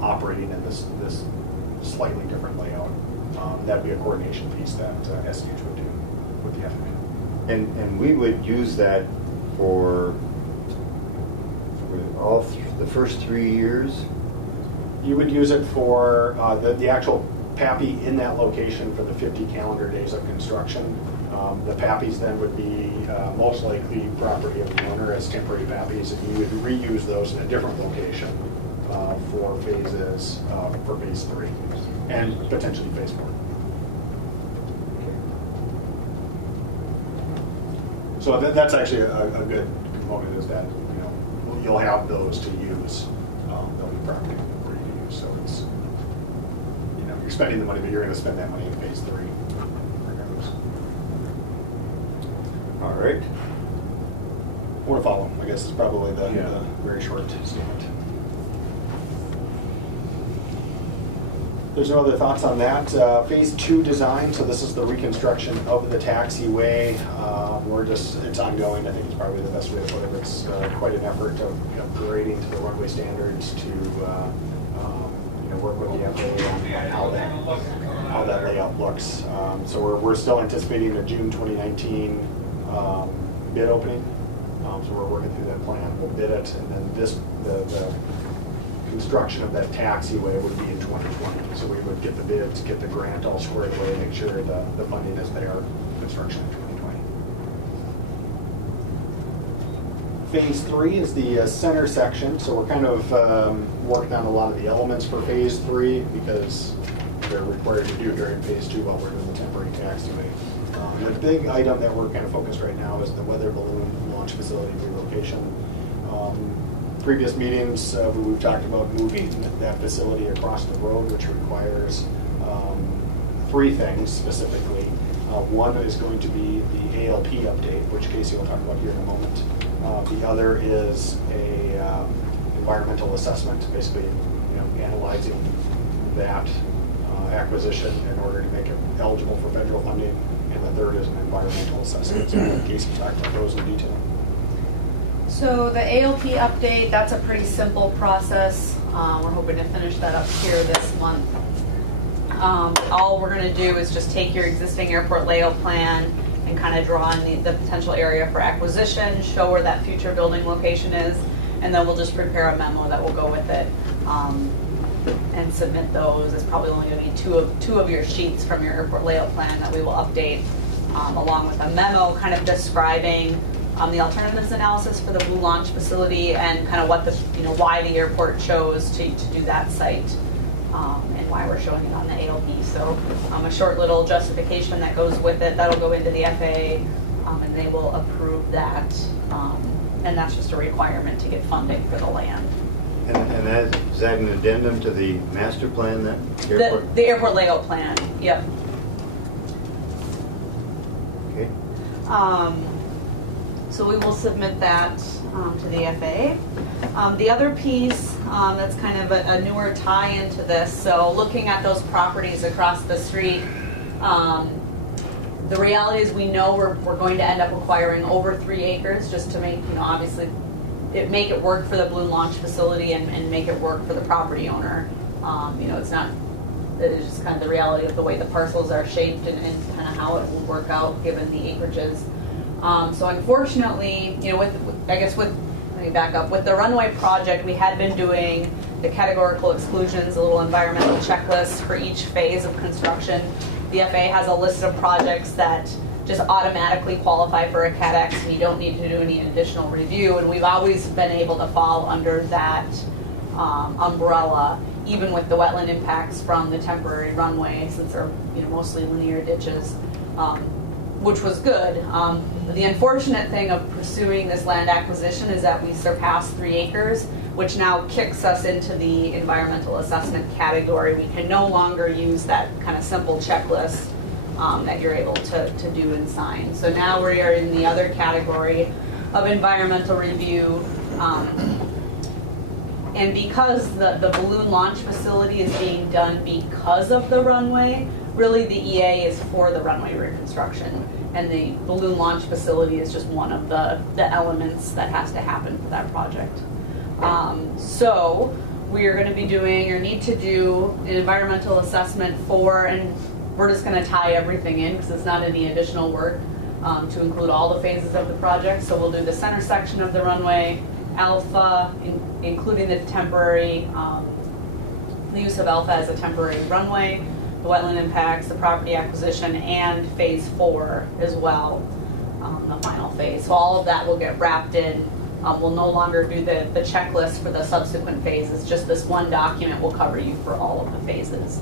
operating in this slightly different layout. That'd be a coordination piece that SDH would do with the FAA. And we would use that for all the first 3 years? You would use it for the actual PAPI in that location for the 50 calendar days of construction. The PAPIs then would be most likely property of the owner as temporary PAPIs, and you would reuse those in a different location for phases, for phase 3 and potentially phase 4. So that's actually a good component, is that, you know, you'll have those to use. They'll be property for you spending the money, but you're gonna spend that money in phase 3. regardless. All right. More to follow, I guess is probably the Yeah. very short statement. There's no other thoughts on that. Phase 2 design, so this is the reconstruction of the taxiway. It's ongoing. I think it's probably the best way to put it. It's quite an effort of upgrading to the runway standards to work with the FAA on how that layout looks. So we're still anticipating a June 2019 bid opening. So we're working through that plan. We'll bid it, and then the construction of that taxiway would be in 2020. So we would get the bids, get the grant all squared away, make sure the funding is there, construction in 2020. Phase 3 is the center section. So we're kind of working on a lot of the elements for phase 3 because they're required to do during phase 2 while we're doing the temporary taxiway. The big item that we're kind of focused right now is the weather balloon launch facility relocation. Previous meetings, we've talked about moving that facility across the road, which requires 3 things specifically. One is going to be the ALP update, which Casey will talk about here in a moment. The other is a environmental assessment, basically analyzing that acquisition in order to make it eligible for federal funding. And the third is an environmental assessment. So Casey talked about those in detail. So the ALP update, that's a pretty simple process. We're hoping to finish that up here this month. All we're going to do is just take your existing airport layout plan and kind of draw on the potential area for acquisition, show where that future building location is, and then we'll just prepare a memo that will go with it and submit those. It's probably only going to be two of your sheets from your airport layout plan that we will update, along with a memo kind of describing the alternatives analysis for the Blue Launch facility and kind of what why the airport chose to do that site and why we're showing it on the ALP. So a short little justification that goes with it, that'll go into the FAA and they will approve that. And that's just a requirement to get funding for the land. And is that an addendum to the master plan then? The airport layout plan, yep. Okay. So we will submit that to the FAA. The other piece that's kind of a newer tie into this, so looking at those properties across the street, the reality is we know we're going to end up acquiring over 3 acres just to make, obviously, make it work for the Balloon Launch facility and make it work for the property owner. It's just kind of the reality of the way the parcels are shaped and kind of how it will work out given the acreages. So unfortunately, let me back up. With the runway project, we had been doing the categorical exclusions, a little environmental checklist for each phase of construction. The FAA has a list of projects that just automatically qualify for a Cat X and you don't need to do any additional review. And we've always been able to fall under that umbrella, even with the wetland impacts from the temporary runway, since they're mostly linear ditches. Which was good. The unfortunate thing of pursuing this land acquisition is that we surpassed 3 acres, which now kicks us into the environmental assessment category. We can no longer use that kind of simple checklist that you're able to do and sign. So now we are in the other category of environmental review. And because the balloon launch facility is being done because of the runway, really the EA is for the runway reconstruction, and the balloon launch facility is just one of the elements that has to happen for that project. So we are going to be doing, or need to do, an environmental assessment for, and we're just going to tie everything in because it's not any additional work to include all the phases of the project. So we'll do the center section of the runway, Alpha, including the temporary, the use of Alpha as a temporary runway, the wetland impacts, the property acquisition, and phase 4 as well, the final phase. So all of that will get wrapped in. We'll no longer do the checklist for the subsequent phases. Just this one document will cover you for all of the phases.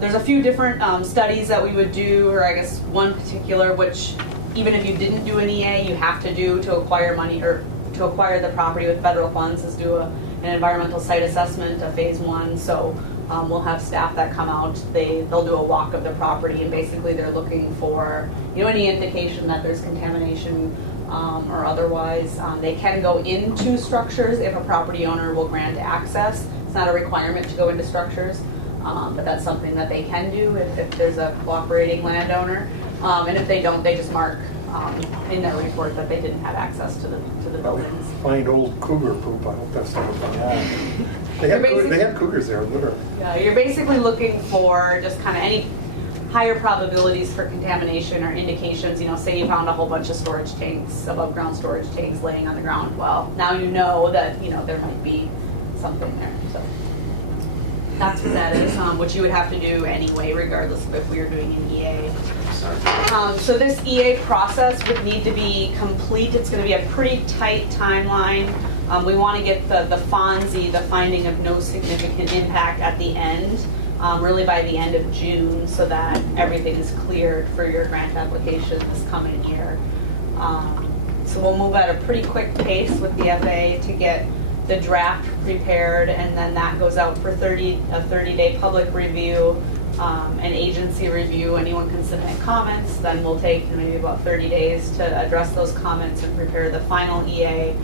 There's a few different studies that we would do, or I guess one particular, which even if you didn't do an EA, you have to do to acquire money, or to acquire the property with federal funds, is do an environmental site assessment, a phase 1. So We'll have staff that come out, they'll do a walk of the property, and basically they're looking for, any indication that there's contamination or otherwise. They can go into structures if a property owner will grant access. It's not a requirement to go into structures, but that's something that they can do if there's a cooperating landowner. And if they don't, they just mark in their report that they didn't have access to the buildings. Find old cougar poop, I hope that's not fun. They had cougars there, literally. Yeah, you're basically looking for just kind of any higher probabilities for contamination or indications. Say you found a whole bunch of storage tanks, above ground storage tanks laying on the ground. Well, now you know that there might be something there. So that's what that is, which you would have to do anyway, regardless of if we were doing an EA. So this EA process would need to be complete. It's going to be a pretty tight timeline. We want to get the FONSI, the finding of no significant impact, at the end, really by the end of June, so that everything is cleared for your grant application this coming year. So we'll move at a pretty quick pace with the FAA to get the draft prepared, and then that goes out for a 30-day public review, an agency review. Anyone can submit comments. Then we'll take maybe about 30 days to address those comments and prepare the final EA,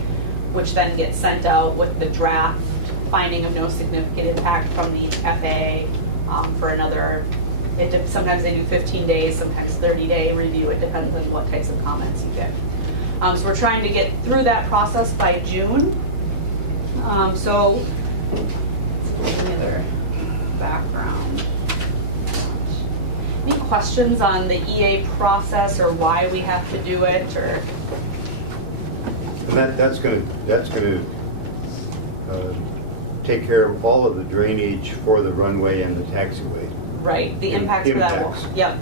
which then gets sent out with the draft finding of no significant impact from the FAA for another, sometimes they do 15 days, sometimes 30-day review. It depends on what types of comments you get. So we're trying to get through that process by June. So, any other background? Any questions on the EA process or why we have to do it, or? And that's going to take care of all of the drainage for the runway and the taxiway. Right, the impacts for that. Impacts. Yep.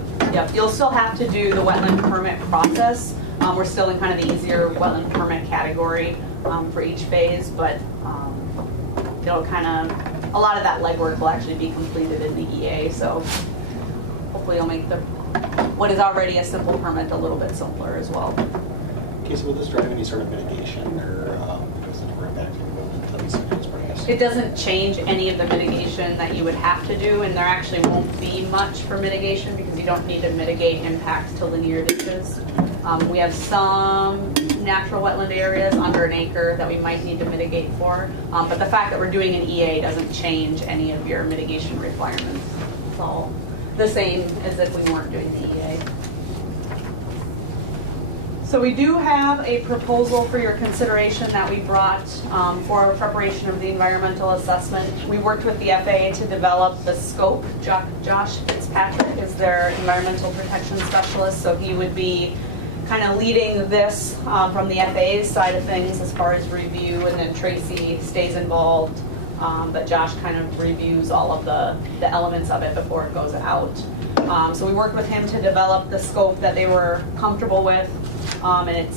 You'll still have to do the wetland permit process. We're still in kind of the easier wetland permit category for each phase, but it'll kind of, a lot of that legwork will actually be completed in the EA, so hopefully it'll make what is already a simple permit a little bit simpler as well. Okay, so will this drive any sort of mitigation, or does it ever impact your building until these things are passed? It doesn't change any of the mitigation that you would have to do, and there actually won't be much for mitigation because you don't need to mitigate impacts to linear ditches. We have some natural wetland areas under an acre that we might need to mitigate for, but the fact that we're doing an EA doesn't change any of your mitigation requirements. It's all the same as if we weren't doing the EA. So we do have a proposal for your consideration that we brought for preparation of the environmental assessment. We worked with the FAA to develop the scope. Josh Fitzpatrick is their environmental protection specialist, so he would be kind of leading this from the FAA's side of things as far as review, and then Tracy stays involved, but Josh kind of reviews all of the elements of it before it goes out. So we worked with him to develop the scope that they were comfortable with. And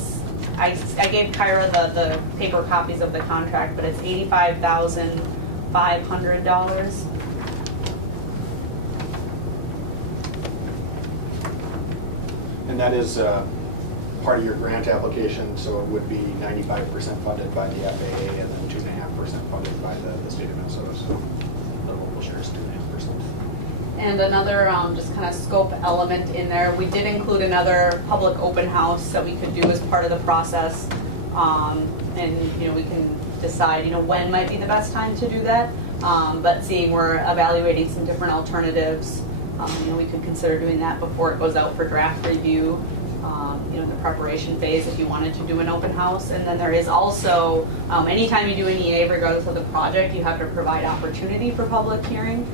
I gave Kyra the paper copies of the contract, but it's $85,500. And that is part of your grant application, so it would be 95% funded by the FAA and then 2.5% funded by the state of Minnesota. So the local share is 2.5%. And another just kind of scope element in there, we did include another public open house that we could do as part of the process. And we can decide when might be the best time to do that. But seeing we're evaluating some different alternatives, we could consider doing that before it goes out for draft review. The preparation phase if you wanted to do an open house. And then there is also, anytime you do an EA, regardless of the project, you have to provide opportunity for public hearing.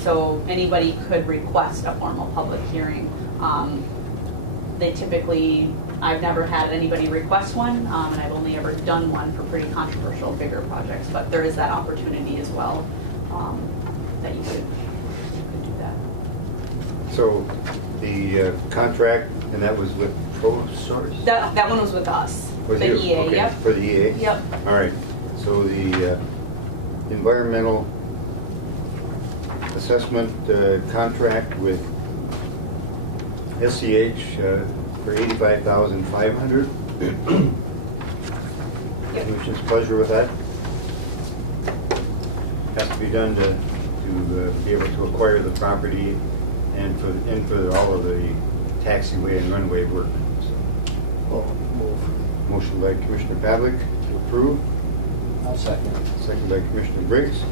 So anybody could request a formal public hearing. They typically, I've never had anybody request one, and I've only ever done one for pretty controversial, bigger projects, but there is that opportunity as well, that you could do that. So the contract, and that was with ProSource? That one was with us. With the you? EA, Okay, yep. for the EA? Yep. All right. So the environmental assessment contract with SCH for $85,500. Commission's pleasure with that. Has to be done to to be able to acquire the property and for all of the taxiway and runway work. So, motion by Commissioner Pavlik to approve, I'll second. second by Commissioner Briggs.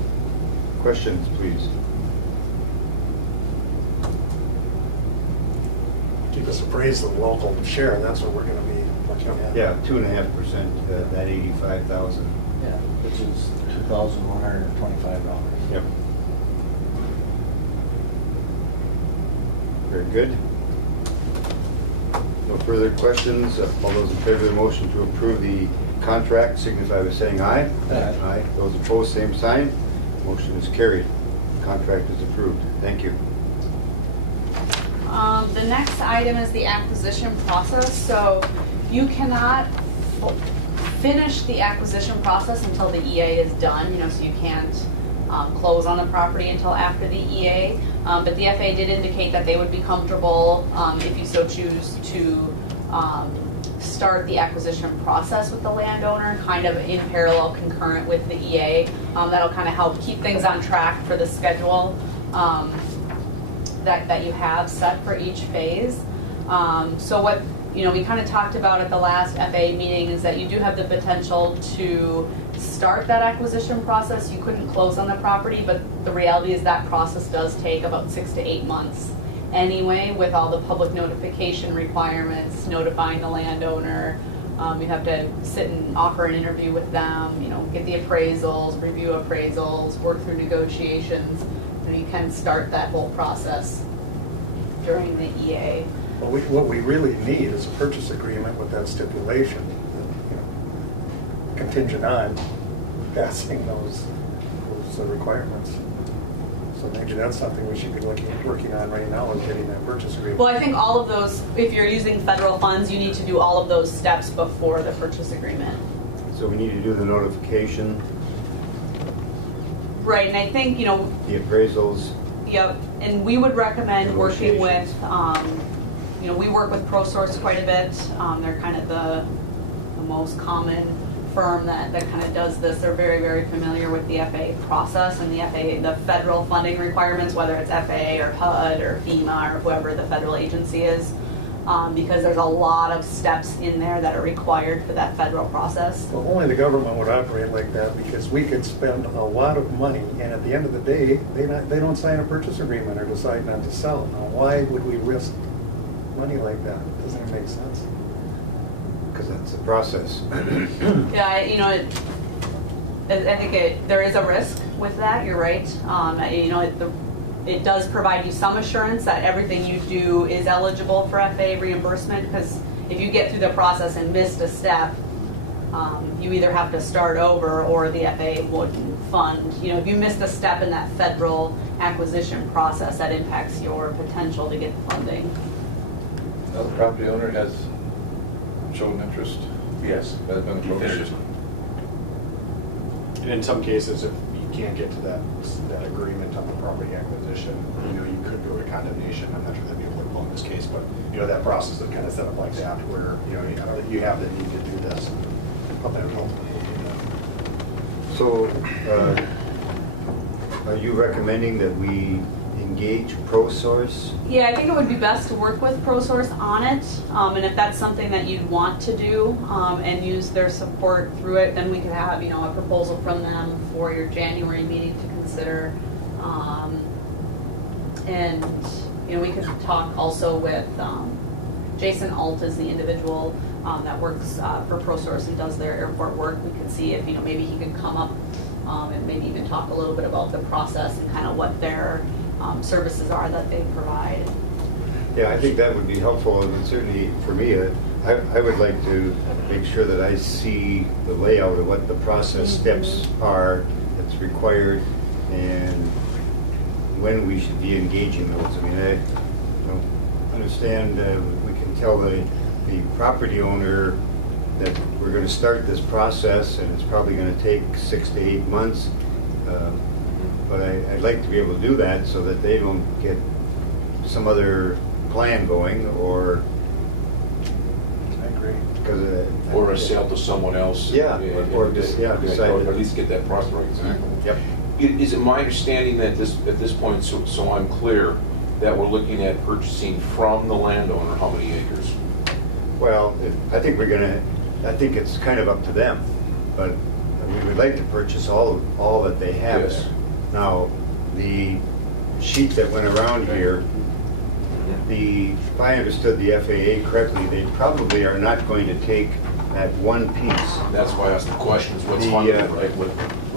Questions, please. Keep us appraised of the local share, that's what we're gonna be looking at. Yeah, 2.5%, that 85,000. Yeah, which is $2,125. Yep. Very good. No further questions. All those in favor of the motion to approve the contract signify by saying aye. Aye. Those opposed, same sign. Motion is carried. Contract is approved. Thank you. The next item is the acquisition process. So you cannot finish the acquisition process until the EA is done, so you can't close on the property until after the EA. But the FAA did indicate that they would be comfortable, if you so choose, to start the acquisition process with the landowner, kind of in parallel, concurrent with the EA. That'll kind of help keep things on track for the schedule that you have set for each phase. So what we kind of talked about at the last FAA meeting is that you do have the potential to start that acquisition process. You couldn't close on the property, but the reality is that process does take about 6 to 8 months anyway, with all the public notification requirements, notifying the landowner. You have to sit and offer an interview with them, get the appraisals, review appraisals, work through negotiations. You can start that whole process during the EA. Well, what we really need is a purchase agreement with that stipulation, contingent on passing those requirements. So maybe that's something we should be working on right now, is getting that purchase agreement. Well, I think all of those, if you're using federal funds, you need to do all of those steps before the purchase agreement. So we need to do the notification, Right, and I think, the appraisals. yep, and we would recommend working with, Negotiations. we work with ProSource quite a bit. They're kind of the most common firm that kind of does this. They're very, very familiar with the FAA process and the federal funding requirements, whether it's FAA or HUD or FEMA or whoever the federal agency is, because there's a lot of steps in there that are required for that federal process. Well, only the government would operate like that, because we could spend a lot of money, and at the end of the day, they don't sign a purchase agreement or decide not to sell. Now, why would we risk money like that? It doesn't even make sense. Because that's the process. Yeah, I think there is a risk with that. You're right. It does provide you some assurance that everything you do is eligible for FAA reimbursement, because if you get through the process and missed a step, you either have to start over or the FAA wouldn't fund. If you missed a step in that federal acquisition process, that impacts your potential to get funding. Now, the property owner has shown interest, Yes. has been approached. And in some cases, if you can't get to that agreement on the property acquisition, you could go to condemnation. I'm not sure that'd be applicable in this case, but, that process is kind of set up like that, where, you have the need to do this. But then ultimately we'll do that. So, are you recommending that we engage ProSource? Yeah, I think it would be best to work with ProSource on it, and if that's something that you'd want to do and use their support through it, then we could have a proposal from them for your January meeting to consider, and we could talk also with Jason Alt is the individual that works for ProSource and does their airport work. We could see if maybe he could come up and maybe even talk a little bit about the process and kind of what their services are that they provide. Yeah, I think that would be helpful, and certainly for me, I would like to make sure that I see the layout of what the process steps are that's required and when we should be engaging those. I mean, I understand we can tell the property owner that we're going to start this process and it's probably going to take 6 to 8 months. But I'd like to be able to do that so that they don't get some other plan going, or I agree. because Or a sale to someone else. Yeah, or decide. decide Or to- at least get that process right. Exactly. Yep. Is it my understanding that at this point, so I'm clear, that we're looking at purchasing from the landowner how many acres? Well, I think I think it's kind of up to them, but we would like to purchase all that they have Yes. there. Now, the sheet that went around here, if I understood the FAA correctly, they probably are not going to take that one piece. That's why I asked the question, is what's The, funded, right? What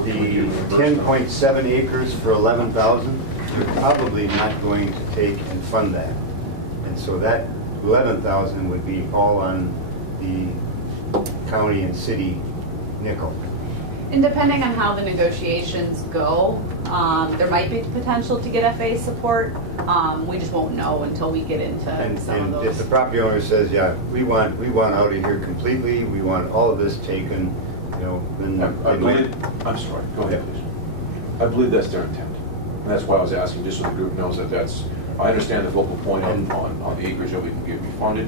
The can we do to reimburse them? 10.7 acres for 11,000, you're probably not going to take and fund that. And so that 11,000 would be all on the county and city nickel. And depending on how the negotiations go, there might be potential to get FA support. We just won't know until we get into some of And if the those. property owner says, yeah, we want out of here completely, we want all of this taken, you know, then I they might. believe, I'm sorry, go ahead, please. I believe that's their intent. And that's why I was asking, just so the group knows that that's, I understand the focal point on the acreage that we can get refunded,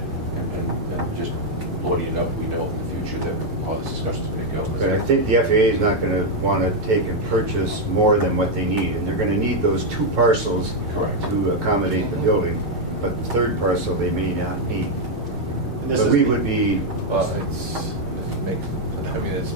and just loading it up, we know in the future that all this discussion's going to But go. I think the FAA is not going to want to take and purchase more than what they need, and they're going to need those two parcels Correct. to accommodate the building, but the third parcel they may not need. And this But is we the- would be, Well, it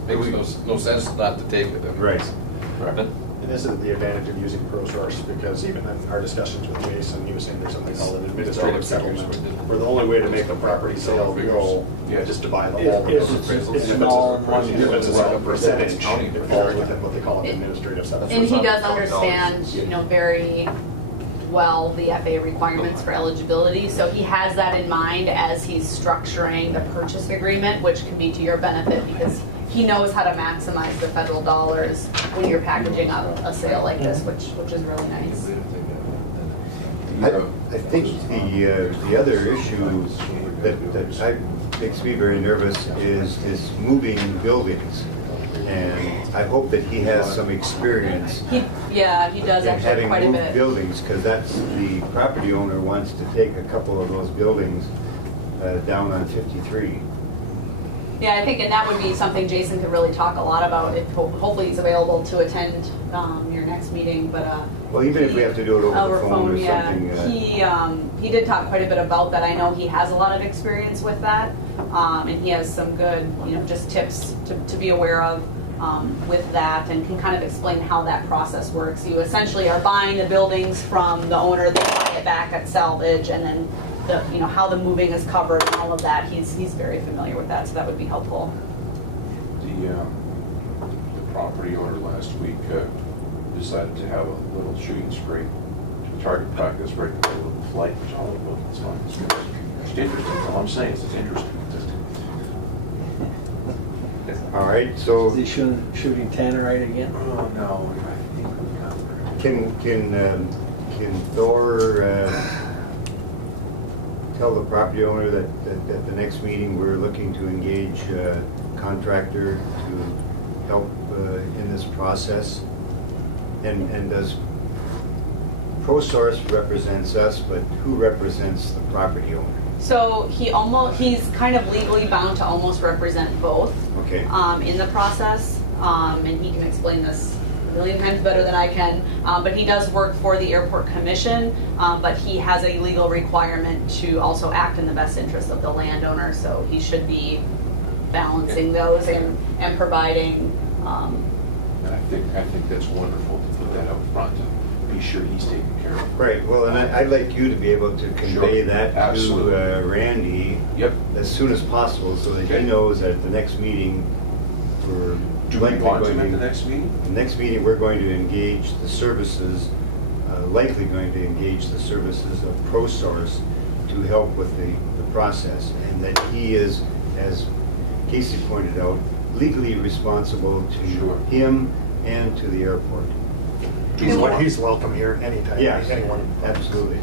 makes no sense not to take it. I mean, right. Correct. And this is the advantage of using ProSource, because even in our discussions with Jason, he was saying there's something called an administrative settlement, where the only way to make a property sale go is just to buy the whole. It's building. it's small money. If it's a percentage, it falls within what they call an administrative settlement. And he does understand, you know, very well the FA requirements for eligibility. So he has that in mind as he's structuring the purchase agreement, which can be to your benefit because he knows how to maximize the federal dollars when you're packaging up a sale like this, which is really nice. I think the other issue that makes me very nervous is moving buildings. And I hope that he has some experience He does in actually having quite a moved bit. buildings, because that's, the property owner wants to take a couple of those buildings down on 53. Yeah, I think, and that would be something Jason could really talk a lot about. If hopefully he's available to attend your next meeting, but Well, even if we have to do it over the phone or yeah. something. He did talk quite a bit about that. I know he has a lot of experience with that, and he has some good, just tips to be aware of with that, and can kind of explain how that process works. You essentially are buying the buildings from the owner, they buy it back at salvage, and then how the moving is covered and all of that. He's very familiar with that, so that would be helpful. The property owner last week decided to have a little shooting spree, target practice right in the middle of the flight, which all of them, it's fine. It's interesting, all I'm saying is it's interesting. All right, so Is he shooting tannerite again? Oh, no, I think we got it. can Thor tell the property owner that at the next meeting, we're looking to engage a contractor to help in this process? And does ProSource represents us, but who represents the property owner? So he's kind of legally bound to almost represent both Okay. in the process, and he can explain this a million times better than I can. But he does work for the airport commission, but he has a legal requirement to also act in the best interest of the landowner. So he should be balancing those and providing. And I think that's wonderful to put that up front and be sure he's taken care of. Right, well, and I'd like you to be able to convey Sure, that absolutely. to Randy Yep. as soon as possible, so that he Okay. knows that at the next meeting, we're Do we likely want going him to... at the next meeting? The next meeting, we're going to engage the services, likely going to engage the services of ProSource to help with the process, and that he is, as Casey pointed out, legally responsible to Sure. him and to the airport. He's welcome here anytime, Yes, anyone. absolutely.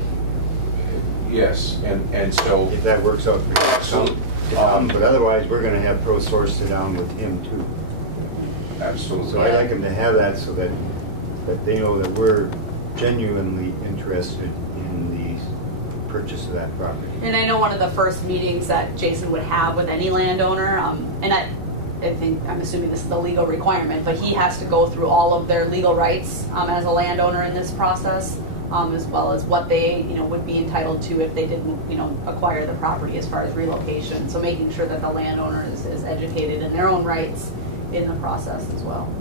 Yes, and so, If that works out for you. Absolutely. But otherwise, we're gonna have ProSource sit down with him too. absolutely. So I'd like him to have that so that they know that we're genuinely interested in the purchase of that property. And I know one of the first meetings that Jason would have with any landowner, and I'm assuming this is the legal requirement, but he has to go through all of their legal rights as a landowner in this process, as well as what they, would be entitled to if they didn't, acquire the property as far as relocation. So making sure that the landowner is educated in their own rights in the process as well.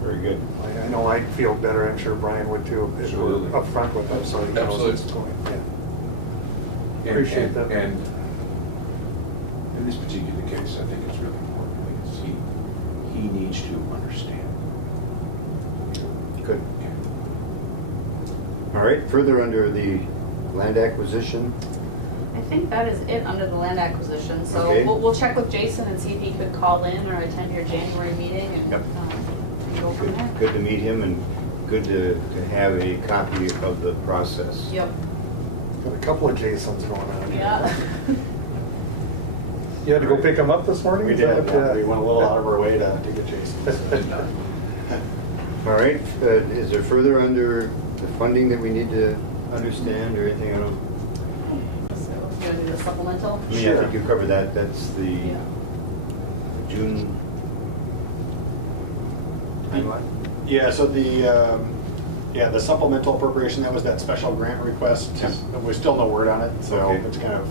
Very good. I know I'd feel better, I'm sure Brian would too, if we're Absolutely. upfront with them, so he knows Absolutely. what's going, yeah. And- Appreciate and- that. And in this particular case, I think it's really important because he needs to understand. Good. All right, further under the land acquisition, I think that is it under the land acquisition. So Okay. we'll check with Jason and see if he could call in or attend your January meeting and Yep. and go from there. good to meet him and good to have a copy of the process. Yep. Got a couple of Jasons going on. Yeah. You had to go pick them up this morning? We Is did, that what, yeah. We went a little out of our way to get Jason. All right, is there further under the funding that we need to understand or anything? I don't, So you want to do the supplemental? I mean, I think you covered that. That's the Yeah. June timeline? Yeah, so the supplemental appropriation, that was that special grant request. There's still no word on it, so Okay. it's kind of,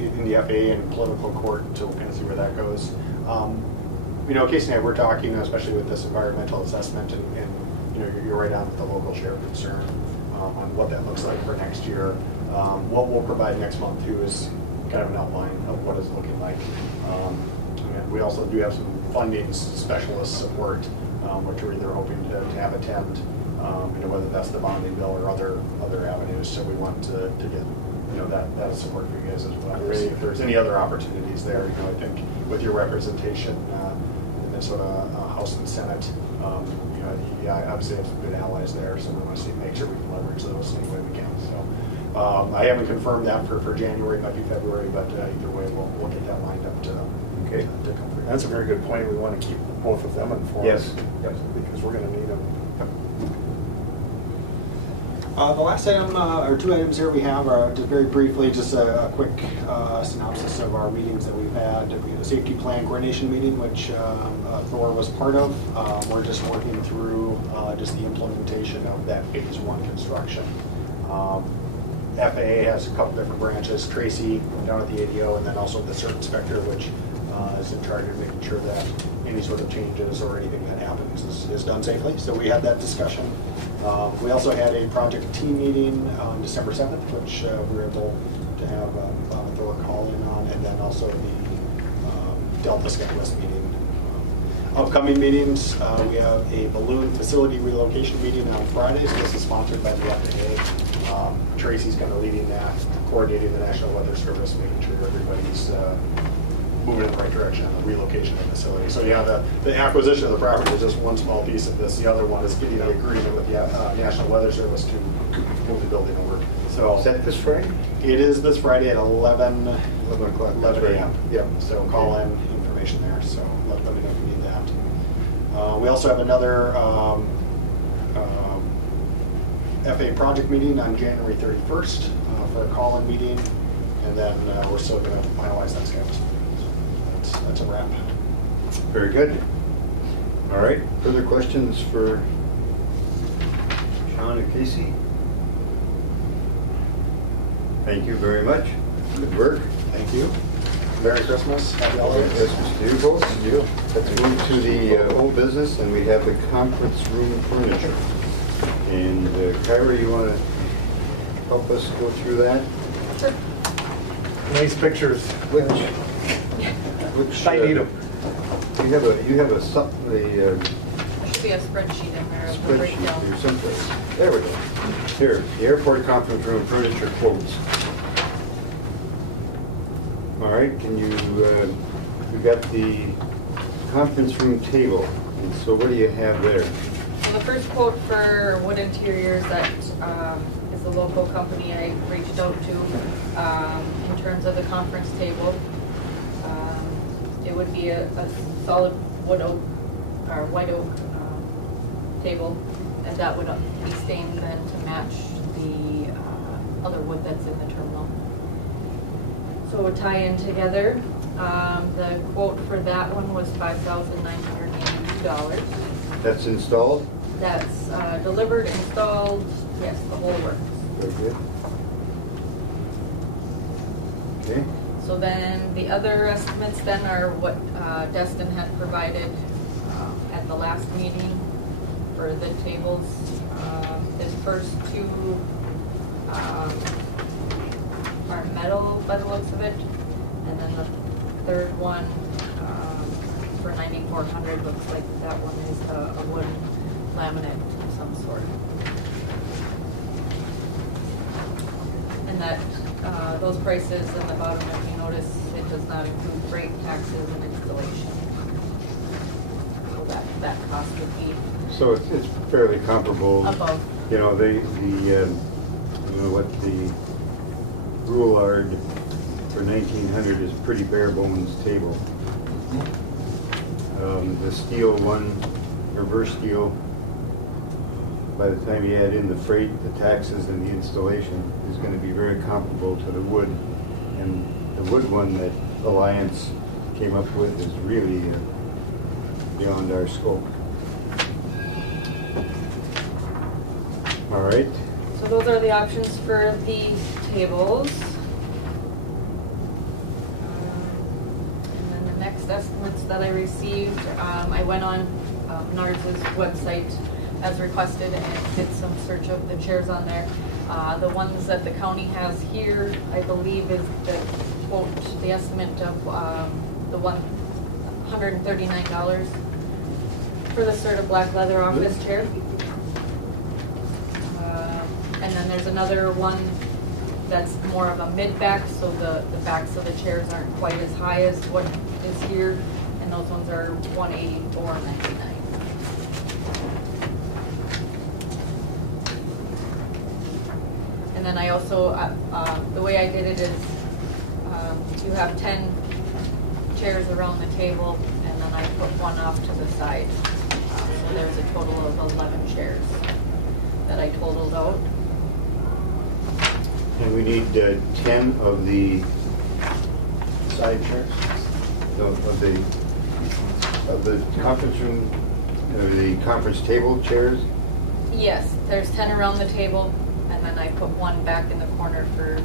in the FAA and political court, so we'll kind of see where that goes. Casey and I were talking, especially with this environmental assessment, and you're right on with the local share of concern on what that looks like for next year. What we'll provide next month too is kind of an outline of what it's looking like. And we also do have some funding specialist support, which we're either hoping to have attend, whether that's the bonding bill or other avenues. So we want to get that support for you guys as well. Really, if there's any other opportunities there, I think with your representation in the Minnesota House and Senate, obviously have some good allies there, so we want to make sure we can leverage those any way we can. So I haven't confirmed that for January, might be February, but either way, we'll get that lined up to come through. That's a very good point. We want to keep both of them informed. Yes. Because we're going to need them. The last item, or two items here we have are just very briefly, just a quick synopsis of our meetings that we've had. We had a safety plan coordination meeting, which Thor was part of. We're just working through just the implementation of that phase one construction. FAA has a couple different branches, Tracy down at the ADO, and then also the CERT inspector, which is in charge of making sure that any sort of changes or anything that happens is done safely. So we had that discussion. We also had a project team meeting on December 7th, which we were able to have Thor call in on, and then also the Delta SkyWest meeting. Upcoming meetings, we have a balloon facility relocation meeting on Fridays. This is sponsored by the FAA. Tracy's kind of leading that, coordinating the National Weather Service, making sure everybody's moving in the right direction on the relocation of the facility. So yeah, the acquisition of the property is just one small piece of this. The other one is getting an agreement with the National Weather Service to move the building over. So Is that this Friday? it is this Friday at 11 o'clock. 11 a.m. Yep, so call in information there, so let me know if you need that. We also have another FA project meeting on January 31st for a call-in meeting, and then we're still going to finalize that schedule. So that's a wrap. Very good. All right, further questions for Sean and Casey? Thank you very much. Good work. Thank you. Merry Christmas. Happy Merry holidays. Christmas to you both. Let's move to the old business, and we have the conference room furniture. And Kyra, you want to help us go through that? Sure. Nice pictures. Which I need them. You have something, the Should be a spreadsheet in there. of the spreadsheet breakdown. here someplace. There we go. Here, the airport conference room furniture quotes. All right, can you, we got the conference room table. And so what do you have there? So the first quote for wood interiors that is the local company I reached out to in terms of the conference table. It would be a solid wood oak or white oak table, and that would be stained then to match the other wood that's in the terminal. So tie in together, the quote for that one was $5,982. That's installed? That's delivered, installed, yes, the whole works. Very good. Okay, So then the other estimates then are what Destin had provided at the last meeting for the tables. His first two are metal by the looks of it, and then the third one for 9,400 looks like that one is a wood laminate of some sort. And that those prices in the bottom, if you notice, it does not include freight, taxes, and installation. So that cost would be so it's fairly comparable. above. You know, you know, what the Roulard for 1900 is pretty bare bones table. The steel one, reverse steel, by the time you add in the freight, the taxes, and the installation, is going to be very comparable to the wood. And the wood one that Alliance came up with is really beyond our scope. All right. So those are the options for the tables. And then the next estimates that I received, I went on NARS's website as requested and did some search of the chairs on there. The ones that the county has here, I believe, is the quote, the estimate of the $139 for the Serta black leather office chair. And then there's another one that's more of a mid-back, so the backs of the chairs aren't quite as high as what is here, and those ones are $184.99. And then I also, the way I did it is, you have 10 chairs around the table, and then I put one off to the side. So there's a total of 11 chairs that I totaled out. And we need 10 of the Side chairs? of the conference room, the conference table chairs. Yes, there's 10 around the table, and then I put one back in the corner for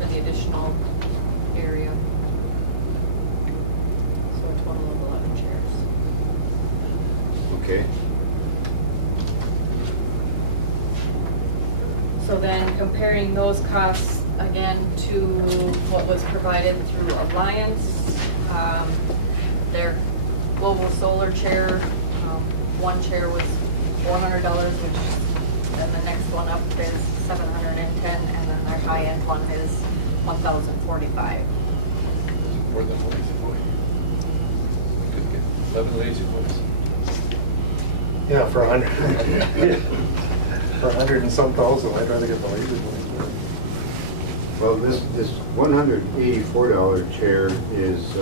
the additional area. So a total of 11 chairs. Okay. So then comparing those costs again to what was provided through Alliance, their global solar chair, one chair was $400, which then the next one up is $710, and then their high-end one is $1,045. More than lazy boy. We could get 11 lazy boys. Yeah, for 100. For 100 and some thousand, I'd rather get the lazy ones. Well, this $184 chair is, I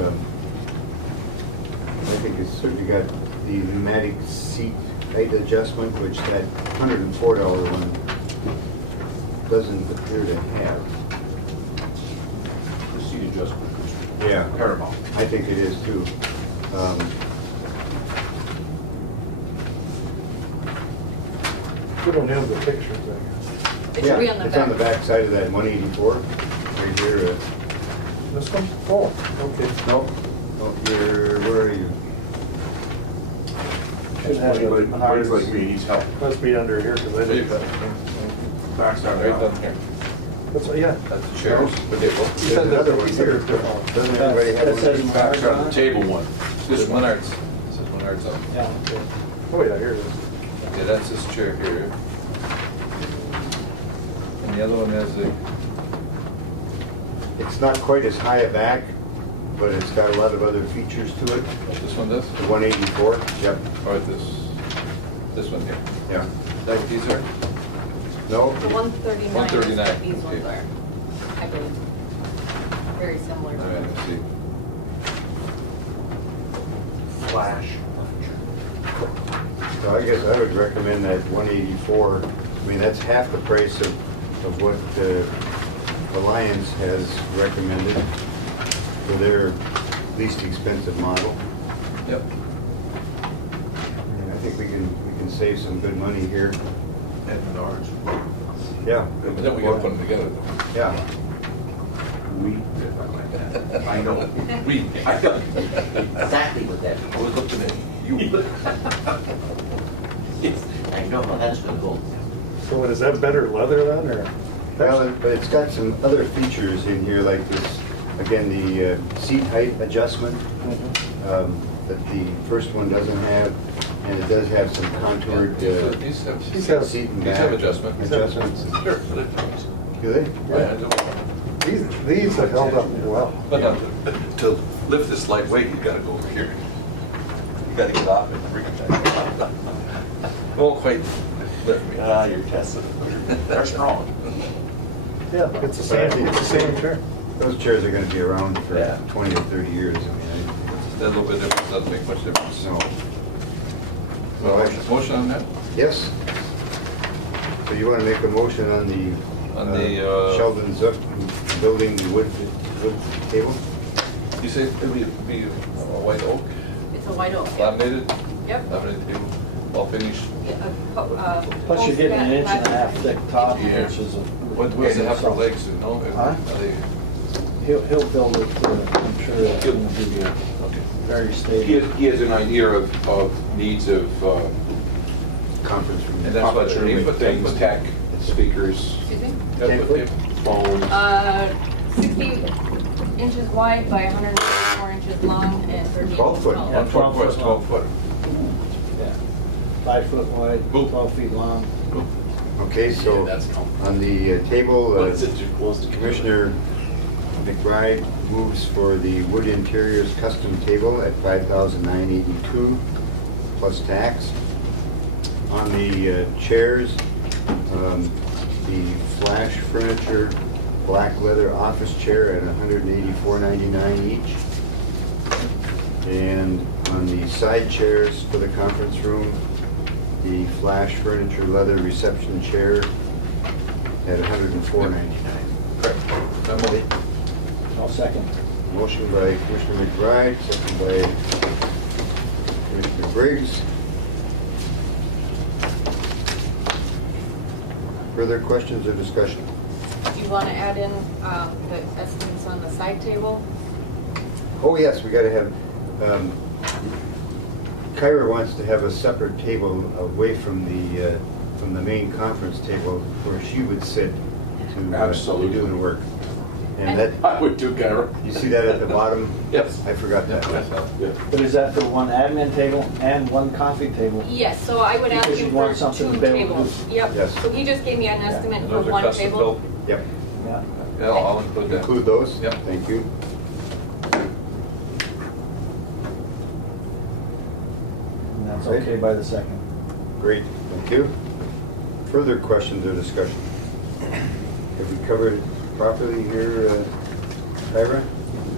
think it's certainly got the pneumatic seat height adjustment, which that $104 one doesn't appear to have. The seat adjustment is Yeah. paramount. I think it is too. We don't have the pictures, I guess. It should be on the It's on the back. back side of that 184, right here. This one? Oh, okay. No, where are you? Should have Anybody, it. anybody like me needs help. Must be under here, because I There you didn't. go. Backside Right out. down here. That's what, yeah. That's the chairs, but they You both. said that another one you said here. it's different. Doesn't everybody have That one? says Backside of the Mars table one. This is Menards. This is Menards up. Yeah, okay. Oh, yeah, here it is. Yeah, that's this chair here. And the other one has the, It's not quite as high a back, but it's got a lot of other features to it. this one does? The 184, yep, Or this one here. yeah. Is that what these are? No, The 139 is 139, what these ones okay. are, I believe. Very similar. All right, let's see. Flash. so I guess I would recommend that 184. I mean, that's half the price of what Alliance has recommended for their least expensive model. Yep. And I think we can save some good money here. And Menards. Yeah. But then we gotta put them together though. Yeah. I know. I know. Exactly what that I was looking at you. I know how that's gonna go. So is that better leather then, or? Well, but it's got some other features in here, like this, again, the seat height adjustment that the first one doesn't have, and it does have some contoured These These have- seat and these back have adjustments. adjustments. Sure, but it does. Do they? Yeah, I don't- These have held up well. But to lift this lightweight, you gotta go over here. You gotta get off it and bring it back. Won't quite lift me. You're testing. They're strong. Yeah, it's the same chair. Those chairs are gonna be around for Yeah. 20 or 30 years. I mean, A little bit different, doesn't make much difference. no. Motion on that? Yes? So you wanna make a motion on the On the, Sheldon Zook building wood table? You say it would be a white oak, It's a white oak. laminated, Yep. laminated table, all finished? Plus you're getting an inch and a half thick top, Yeah. which is a. What does it have for legs, you know? Huh? Are they- He'll build it to, I'm sure that He'll- will give you Okay. very stable. He has an idea of needs of, Conference room. and that's what Sure, you we put think- things, tech, speakers, Excuse me? 10-foot? phones. 60 inches wide by 134 inches long and 30 12 inches foot. tall. Yeah. 12 foot, 12 12 foot. Yeah. 5 foot wide, Boop. 12 feet long. Okay, so on the table, Commissioner McBride moves for the wood interiors custom table at $5,982 plus tax. On the chairs, the Flash Furniture black leather office chair at $184.99 each. And on the side chairs for the conference room, the Flash Furniture leather reception chair at $104.99. Correct. That motion. I'll second. Motion by Commissioner McBride, second by Commissioner Briggs. Further questions or discussion? Do you want to add in the estimates on the side table? Oh, yes, we gotta have, Kyra wants to have a separate table away from the main conference table where she would sit to Absolutely. do the work. And that, I would do, Kyra. you see that at the bottom? Yes. I forgot that. Yeah. But is that for one admin table and one coffee table? Yes, so I would ask Because you you'd want for something to two be able to tables. do- Yep, Yes. so he just gave me an estimate for Those are one custom table. built. Yep, Yeah. Yeah, I'll include that. include those? Yep. Thank you. And that's okay by the second. Great, thank you. Further questions or discussion? Have we covered it properly here, Kyra?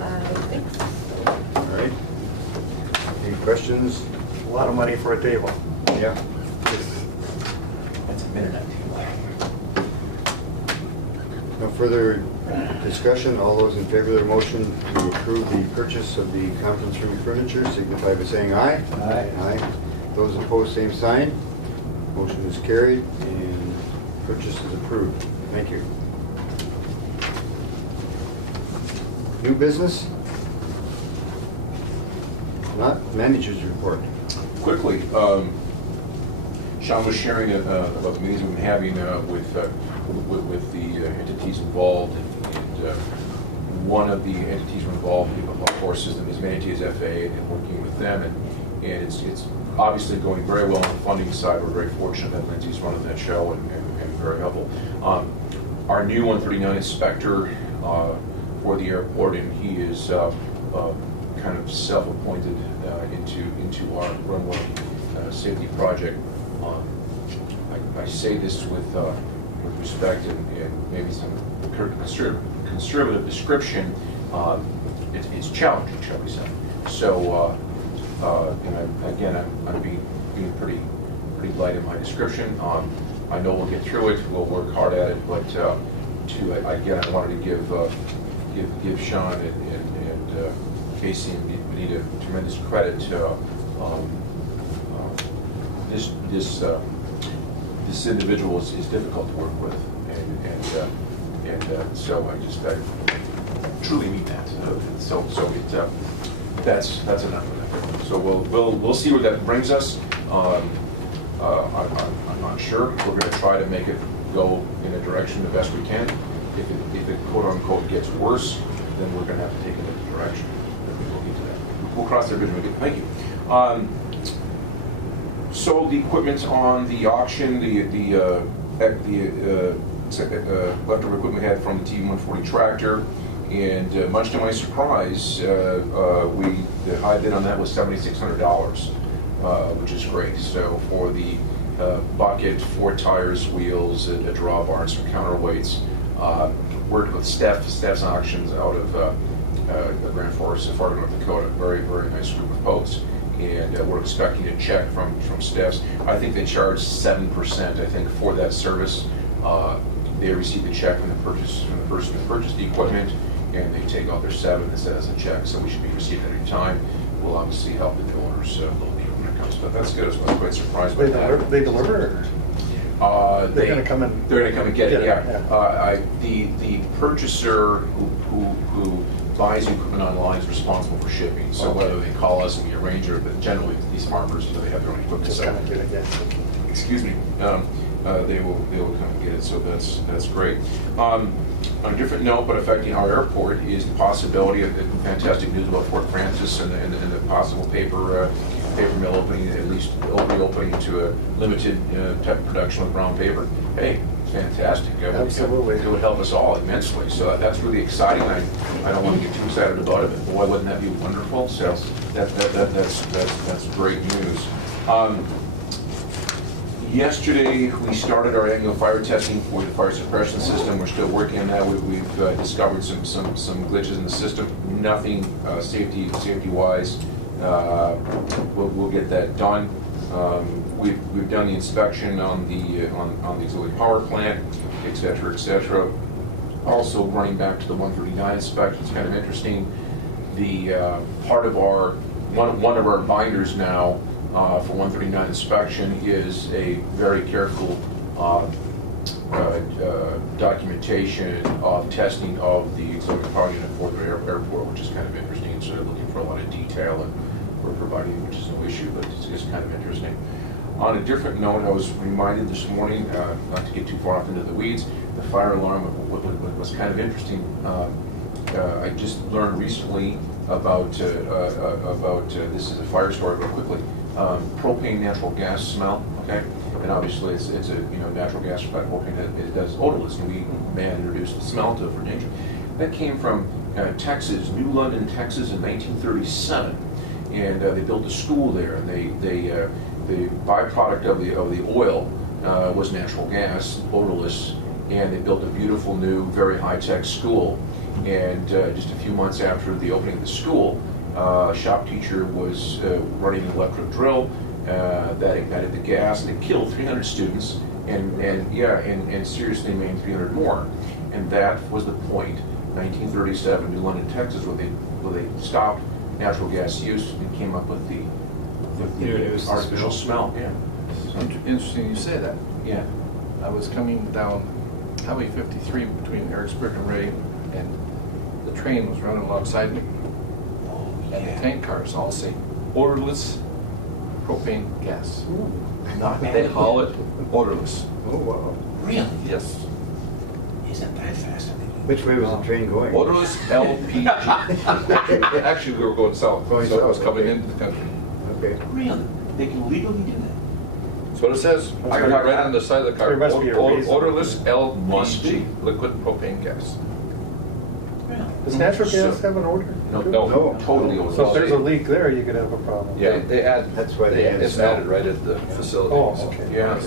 I think so. All right. Any questions? A lot of money for a table. Yeah. That's a minute or No further discussion. All those in favor of the motion to approve the purchase of the conference room furniture signify by saying aye. Aye. Aye. Those opposed, same sign. Motion is carried and purchase is approved. Thank you. New business? Not manager's report. Quickly, Sean was sharing about the meetings we've been having with the entities involved, and one of the entities involved, of course, is Manatee FA, and working with them, and it's obviously going very well on the funding side. We're very fortunate that Lindsay's running that show and very helpful. Our new 139 inspector for the airport, and he is kind of self-appointed into our runway safety project. I say this with respect and maybe some conservative description. It's challenging, shall we say? So, and I'm being pretty light in my description. I know we'll get through it. We'll work hard at it, but Again, I wanted to give Sean and Casey and Benita tremendous credit. This individual is difficult to work with, and so I truly mean that. That's enough of that. So we'll see where that brings us. I'm not sure. We're going to try to make it go in a direction the best we can. If it quote unquote gets worse, then we're going to have to take a different direction. We'll get to that. We'll cross that bridge when we get. Thank you. Sold the equipment on the auction. The leftover equipment we had from the T140 tractor, and much to my surprise, the high bid on that was $7,600, which is great. So for the bucket, 4 tires, wheels, a drawbar, and some counterweights. Worked with Steph's Auctions out of Grand Forks, Fargo, North Dakota. Very, very nice group of folks. And we're expecting a check from Steph's. I think they charge 7%, I think, for that service. They receive a check from the person who purchased the equipment, and they take out their 7 and send us a check. So we should be receiving it every time. We'll obviously help the owners a little bit when it comes to that. That's good. I was quite surprised by that. They deliver? They're going to come and... They're going to come and get it, yeah. The purchaser who buys equipment online is responsible for shipping. So whether they call us and we arrange it, but generally these farmers, they have their own equipment. Just come and get it, yeah. Excuse me. They will come and get it. So that's great. On a different note, but affecting our airport, is the possibility of the fantastic news about Fort Francis and the possible paper mill opening, at least opening to a limited type of production with brown paper. Hey, it's fantastic. Absolutely. It would help us all immensely. So that's really exciting. I don't want to get too excited about it, but boy, wouldn't that be wonderful? So that's great news. Yesterday, we started our annual fire testing for the fire suppression system. We're still working on that. We've discovered some glitches in the system. Nothing safety-wise. We'll get that done. We've done the inspection on the auxiliary power plant, et cetera. Also, running back to the 139 inspection, it's kind of interesting. The part of one of our binders now for 139 inspection is a very careful documentation of testing of the auxiliary power unit for the airport, which is kind of interesting. So they're looking for a lot of detail, and we're providing, which is no issue, but it's kind of interesting. On a different note, I was reminded this morning, not to get too far off into the weeds, the fire alarm was kind of interesting. I just learned recently about this is a fire story real quickly. Propane natural gas smell, okay? And obviously it's a natural gas propane, it does odorless, and we introduced the smell to it for danger. That came from Texas, New London, Texas in 1937, and they built a school there, and the byproduct of the oil was natural gas, odorless, and they built a beautiful new, very high-tech school. And just a few months after the opening of the school, a shop teacher was running an electric drill that ignited the gas, and it killed 300 students, and seriously maimed 300 more. And that was the point, 1937, New London, Texas, where they stopped natural gas use and came up with the artificial smell. Yeah. Interesting you say that. Yeah. I was coming down Highway 53 between Ericsburg and Ray, and the train was running alongside me. And the tank cars all say odorless propane gas. They call it odorless. Oh, wow. Really? Yes. Isn't that fascinating? Which way was the train going? Odorless LPG. Actually, we were going south, Going so it was south, coming okay. into the country. Okay. Really? They can legally do that? That's what it says. I got Right that. on the side of the car. There must be a reason. Odorless Must be. LPG, liquid propane gas. Really? Does natural gas have an odor? No, No. totally odorless. So if there's a leak there, you could have a problem. Yeah, they add. That's why they add It's smell. added right at the facility. Oh, okay. Yeah.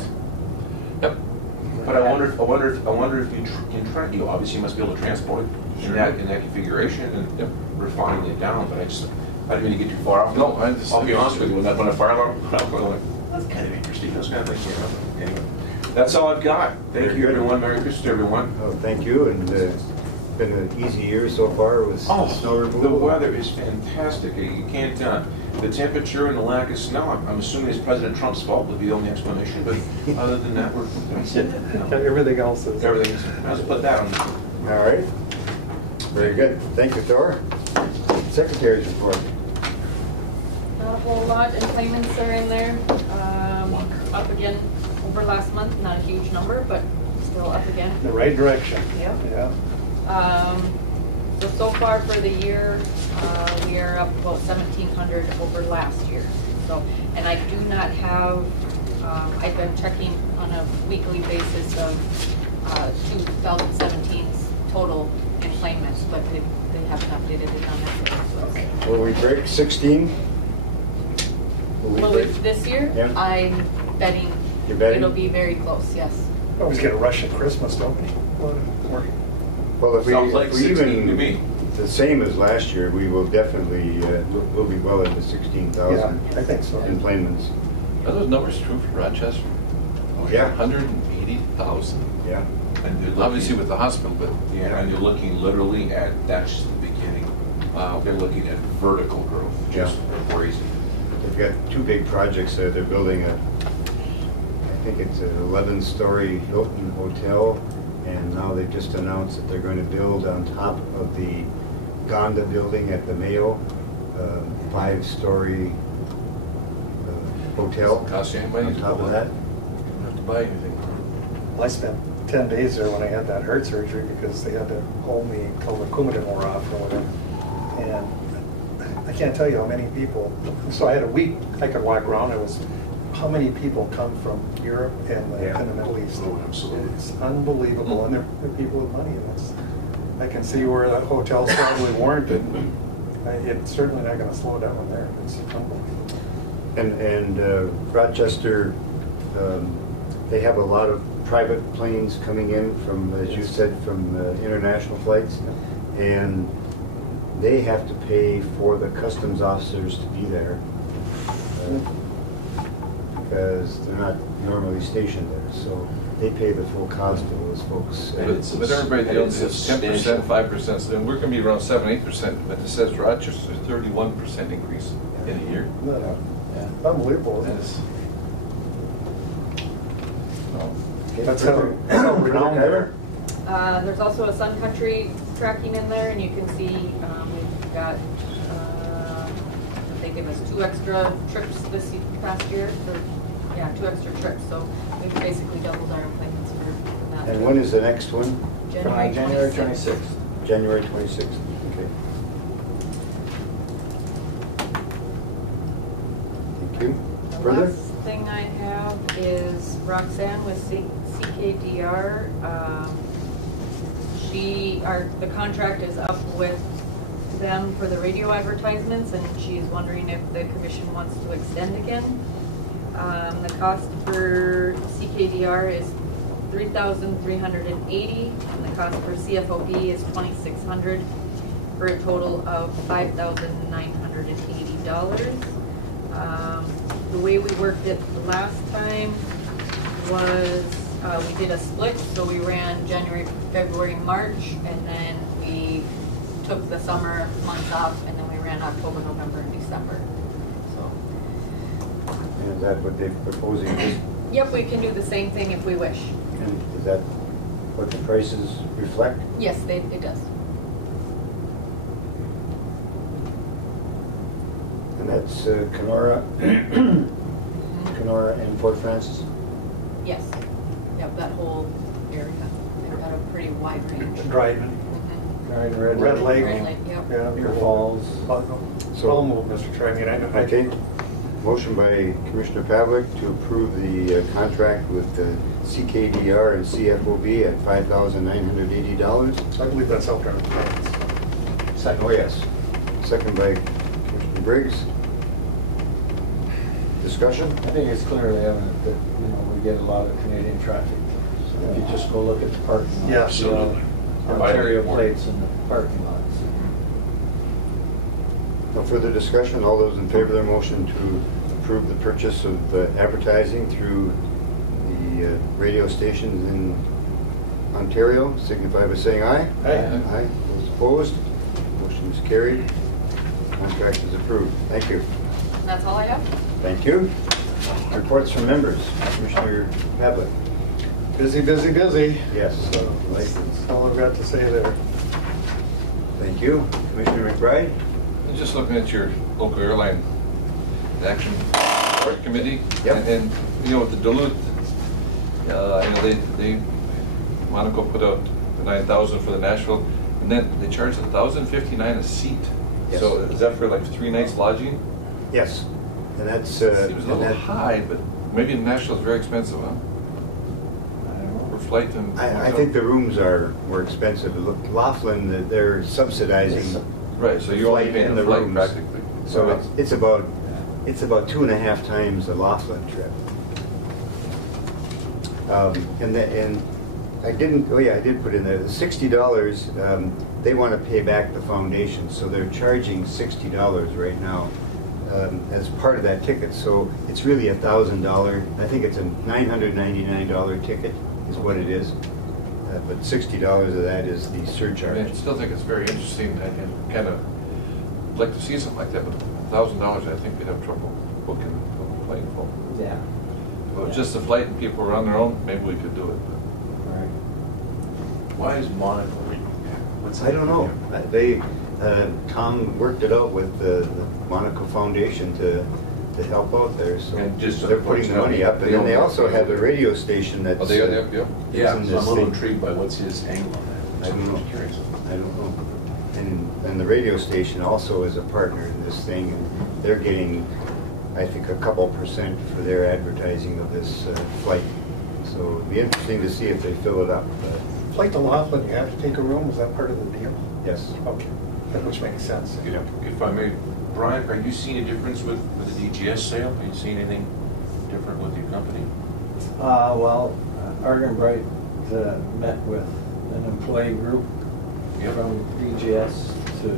Yep. But I wonder if you can you obviously must be able to transport it in that configuration and refining it down. But I didn't mean to get too far off. No, I just- I'll be honest with you. When a fire alarm went off, I went, That's kind of interesting. That's kind of like, anyway. That's all I've got. Thank Very you, good. everyone. Merry Christmas, everyone. Oh, thank you, and it's been an easy year so far with snow The removal. weather is fantastic. You can't, the temperature and the lack of snow, I'm assuming it's President Trump's fault would be the only explanation, but other than that, we're, Everything else is. everything is, I'll just put that on. All right. Very good. Thank you, Thor. Secretary's report. Not a whole lot, and claimants are in there, up again over last month, not a huge number, but still up again. The right direction. Yep. Yeah. So far for the year, we are up about 1,700 over last year. So, and I do not have, I've been checking on a weekly basis of 2017's total claimants, but they haven't updated it on that. So. Will we break 16? Will we this year? Yeah. I'm betting, You're betting? it'll be very close, yes. Always get a rush at Christmas, don't we? Well, if we, Sounds like if we 16 even to me. the same as last year, we will definitely, we'll be well into 16,000 Yeah, I think so. employments. Are those numbers true for Rochester? Oh, Yeah. 180,000. Yeah. And you're looking- Obviously with the hospital, but Yeah, and you're looking literally at, that's just the beginning. wow. They're looking at vertical growth, just crazy. They've got two big projects there. They're building I think it's an 11-story Hilton hotel, and now they've just announced that they're going to build on top of the Gonda building at the Mayo, 5-story hotel. Cost you any money On to top go of up? that. You don't have to buy anything. I spent 10 days there when I had that heart surgery because they had to hold me until the Coumadin wore off or whatever. And I can't tell you how many people, so I had a week I could walk around. It was how many people come from Europe and the, Yeah. and the Middle East. Oh, absolutely. It's unbelievable, and they're people with money. And I can see where that hotel's probably warranted. It's certainly not going to slow down there. It's unbelievable. And Rochester, they have a lot of private planes coming in from, as you said, from international flights. And they have to pay for the customs officers to be there because they're not normally stationed there. So they pay the full cost of those folks. But everybody else it's is 10%, substantial. 5%, and we're gonna be around 7-8%, but it says Rochester 31% increase in a year. Unbelievable. That is, That's how renowned they are. There's also a Sun Country tracking in there, and you can see we've got, they give us 2 extra trips this past year, or, yeah, 2 extra trips, so we've basically doubled our employments for that. And when is the next one? January January 26th. 26th. January 26th. Okay. Thank you. The Further? last thing I have is Roxanne with CKDR. The contract is up with them for the radio advertisements, and she's wondering if the commission wants to extend again. The cost for CKDR is $3,380, and the cost for CFOB is $2,600, for a total of $5,980. The way we worked it the last time was we did a split, so we ran January, February, March, and then we took the summer months off, and then we ran October, November, and December. So, And is that what they're proposing? yep, we can do the same thing if we wish. And is that what the prices reflect? Yes, it does. And that's Kenora, Kenora and Fort Francis? Yes. Yep, that whole area. They've got a pretty wide range. Dryden, Mhm. Right, Red Lake. Red Lake, yep. Yeah, Deer Falls. So- I'll move, Mr. Chairman. Okay. Motion by Commissioner Pavlik to approve the contract with CKDR and CFOB at $5,980. I believe that's out there. Second. Oh, yes. Second by Commissioner Briggs. Discussion? I think it's clearly evident that, we get a lot of Canadian traffic. So if you just go look at the parking lots. Yeah, see all absolutely. the Ontario plates in the parking lots. No further discussion. All those in favor of the motion to approve the purchase of advertising through the radio stations in Ontario, signify by saying aye. Aye. Aye. Those opposed? Motion is carried. Contract is approved. Thank you. And that's all I have. Thank you. Reports from members. Commissioner Pavlik. Busy, busy, busy. Yes. So that's all I've got to say there. Thank you. Commissioner McBride. I'm just looking at your local airline action support committee. Yep. And you know, with the Duluth, you know, they Monaco put out the 9,000 for the Nashville, and then they charge $1,059 a seat. Yes. So is that for like 3 nights lodging? Yes. And that's, Seems a and little that, high, but maybe Nashville's very expensive, huh? For flight and. I think the rooms are more expensive. Look, Laughlin, they're subsidizing Right, so the you're only flight paying and the the flight rooms. practically. So it's about 2.5 times the Laughlin trip. And I didn't, oh yeah, I did put in there, the $60, they want to pay back the foundation, so they're charging $60 right now as part of that ticket. So it's really $1,000. I think it's a $999 ticket is what it is. But $60 of that is the I surcharge. mean, I still think it's very interesting and kind of like to see something like that, but $1,000, I think we'd have trouble booking a plane full. Yeah. If it was just the flight and people were on their own, maybe we could do it. Right. Why is Monaco? What's I don't know. They, Tom worked it out with the Monaco Foundation to help out there, so And just so they're the folks putting know, money up. And they then they own- also have a radio station that's. Oh, they are, yeah. Yeah, using so I'm this a little thing. intrigued by what's his angle on that. I don't know. I'm curious. I don't know. And the radio station also is a partner in this thing, and they're getting, I think, a couple % for their advertising of this flight. So it'd be interesting to see if they fill it up. Flight to Laughlin, you have to take a room, is that part of the deal? Yes. Okay, that which makes sense. If I may, Brian, are you seeing a difference with the DGS sale? Are you seeing anything different with your company? Well, Argon Bright met with an employee group Yep. from DGS to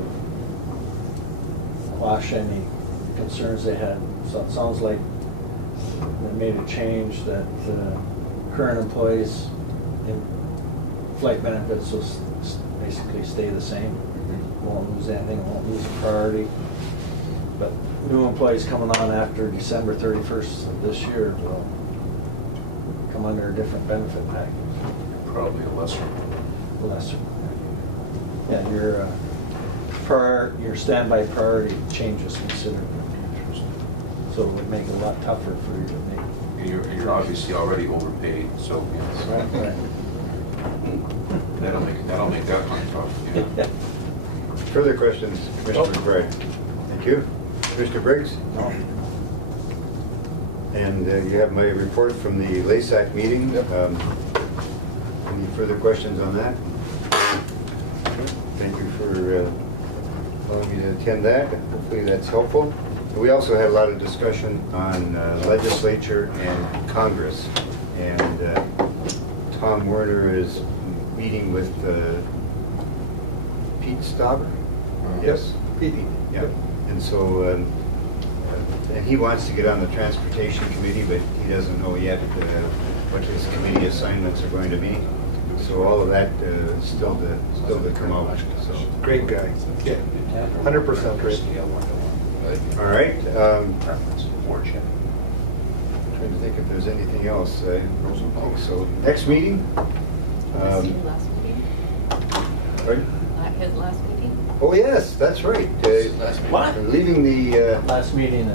quash any concerns they had. So it sounds like they made a change that current employees in flight benefits will basically stay the same. Won't lose anything, won't lose a priority. But new employees coming on after December 31st of this year will come under a different benefit package. Probably a lesser. Lesser. Yeah, your standby priority changes considerably. So it would make it a lot tougher for you to make. You're obviously already overpaid, so yes. Right. That'll make that one tough. Yeah. Further questions, Commissioner McBride? Thank you. Commissioner Briggs? No. And you have my report from the LASAC meeting. Yep. Any further questions on that? Thank you for allowing me to attend that. Hopefully that's helpful. We also had a lot of discussion on legislature and Congress. And Tom Werner is meeting with Pete Stauber? Yes, Pete, yeah. And so, and he wants to get on the Transportation Committee, but he doesn't know yet what his committee assignments are going to be. So all of that is still to come out, so. Great guy. 100% great. All right, Preference for Chip. trying to think if there's anything else. I don't think so. Next meeting? His last meeting? Pardon? His last meeting? Oh, yes, that's right. What? Leaving the, Last meeting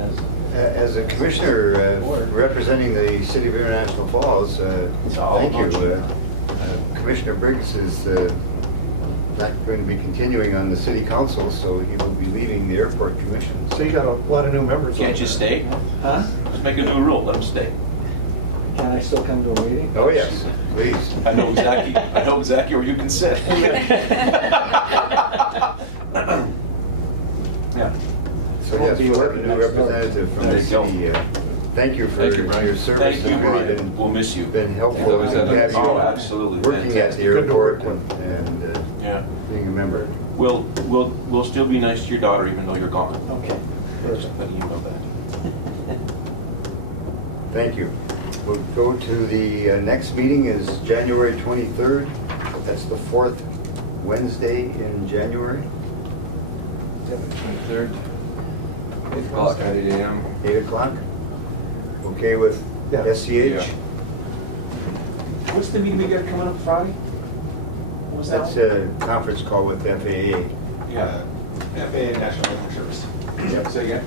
as a commissioner representing the city of International Falls, thank you. Commissioner Briggs is not going to be continuing on the city council, so he will be leaving the airport commission. So you got a lot of new members. Can't you stay? Huh? Let's make a new rule, let them stay. Can I still come to a meeting? Oh, yes, please. I know exactly where you can sit. Yeah. So yes, we'll have a new representative from the There you go. city. Thank you for Thank you, Brian. your service. Thank you, It's really Brian. We'll miss you. been helpful Yeah, that was to have you Oh, absolutely. working at the Fantastic. Good to airport work with. and Yeah. being a member. We'll still be nice to your daughter even though you're gone. Okay. Just letting you know that. Thank you. We'll go to the next meeting is January 23rd. That's the fourth Wednesday in January, 23rd, 8 o'clock. 8 a.m. 8 o'clock. Okay with Yeah. SCH? Yeah. What's the meeting we got coming up Friday? What was that? That's a conference call with FAA. Yeah. FAA National Weather Service. Yep, say again?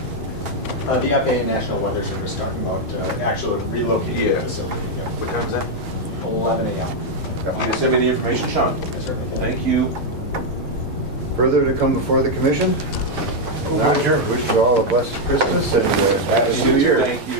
The FAA National Weather Service talking about actual relocating the Yeah. facility. Yeah. What time is that? 11 a.m. You can send me the information, Sean. I certainly can. Thank you. Further to come before the commission? Not. Wish you all a blessed Christmas and Happy New Year. Thank you.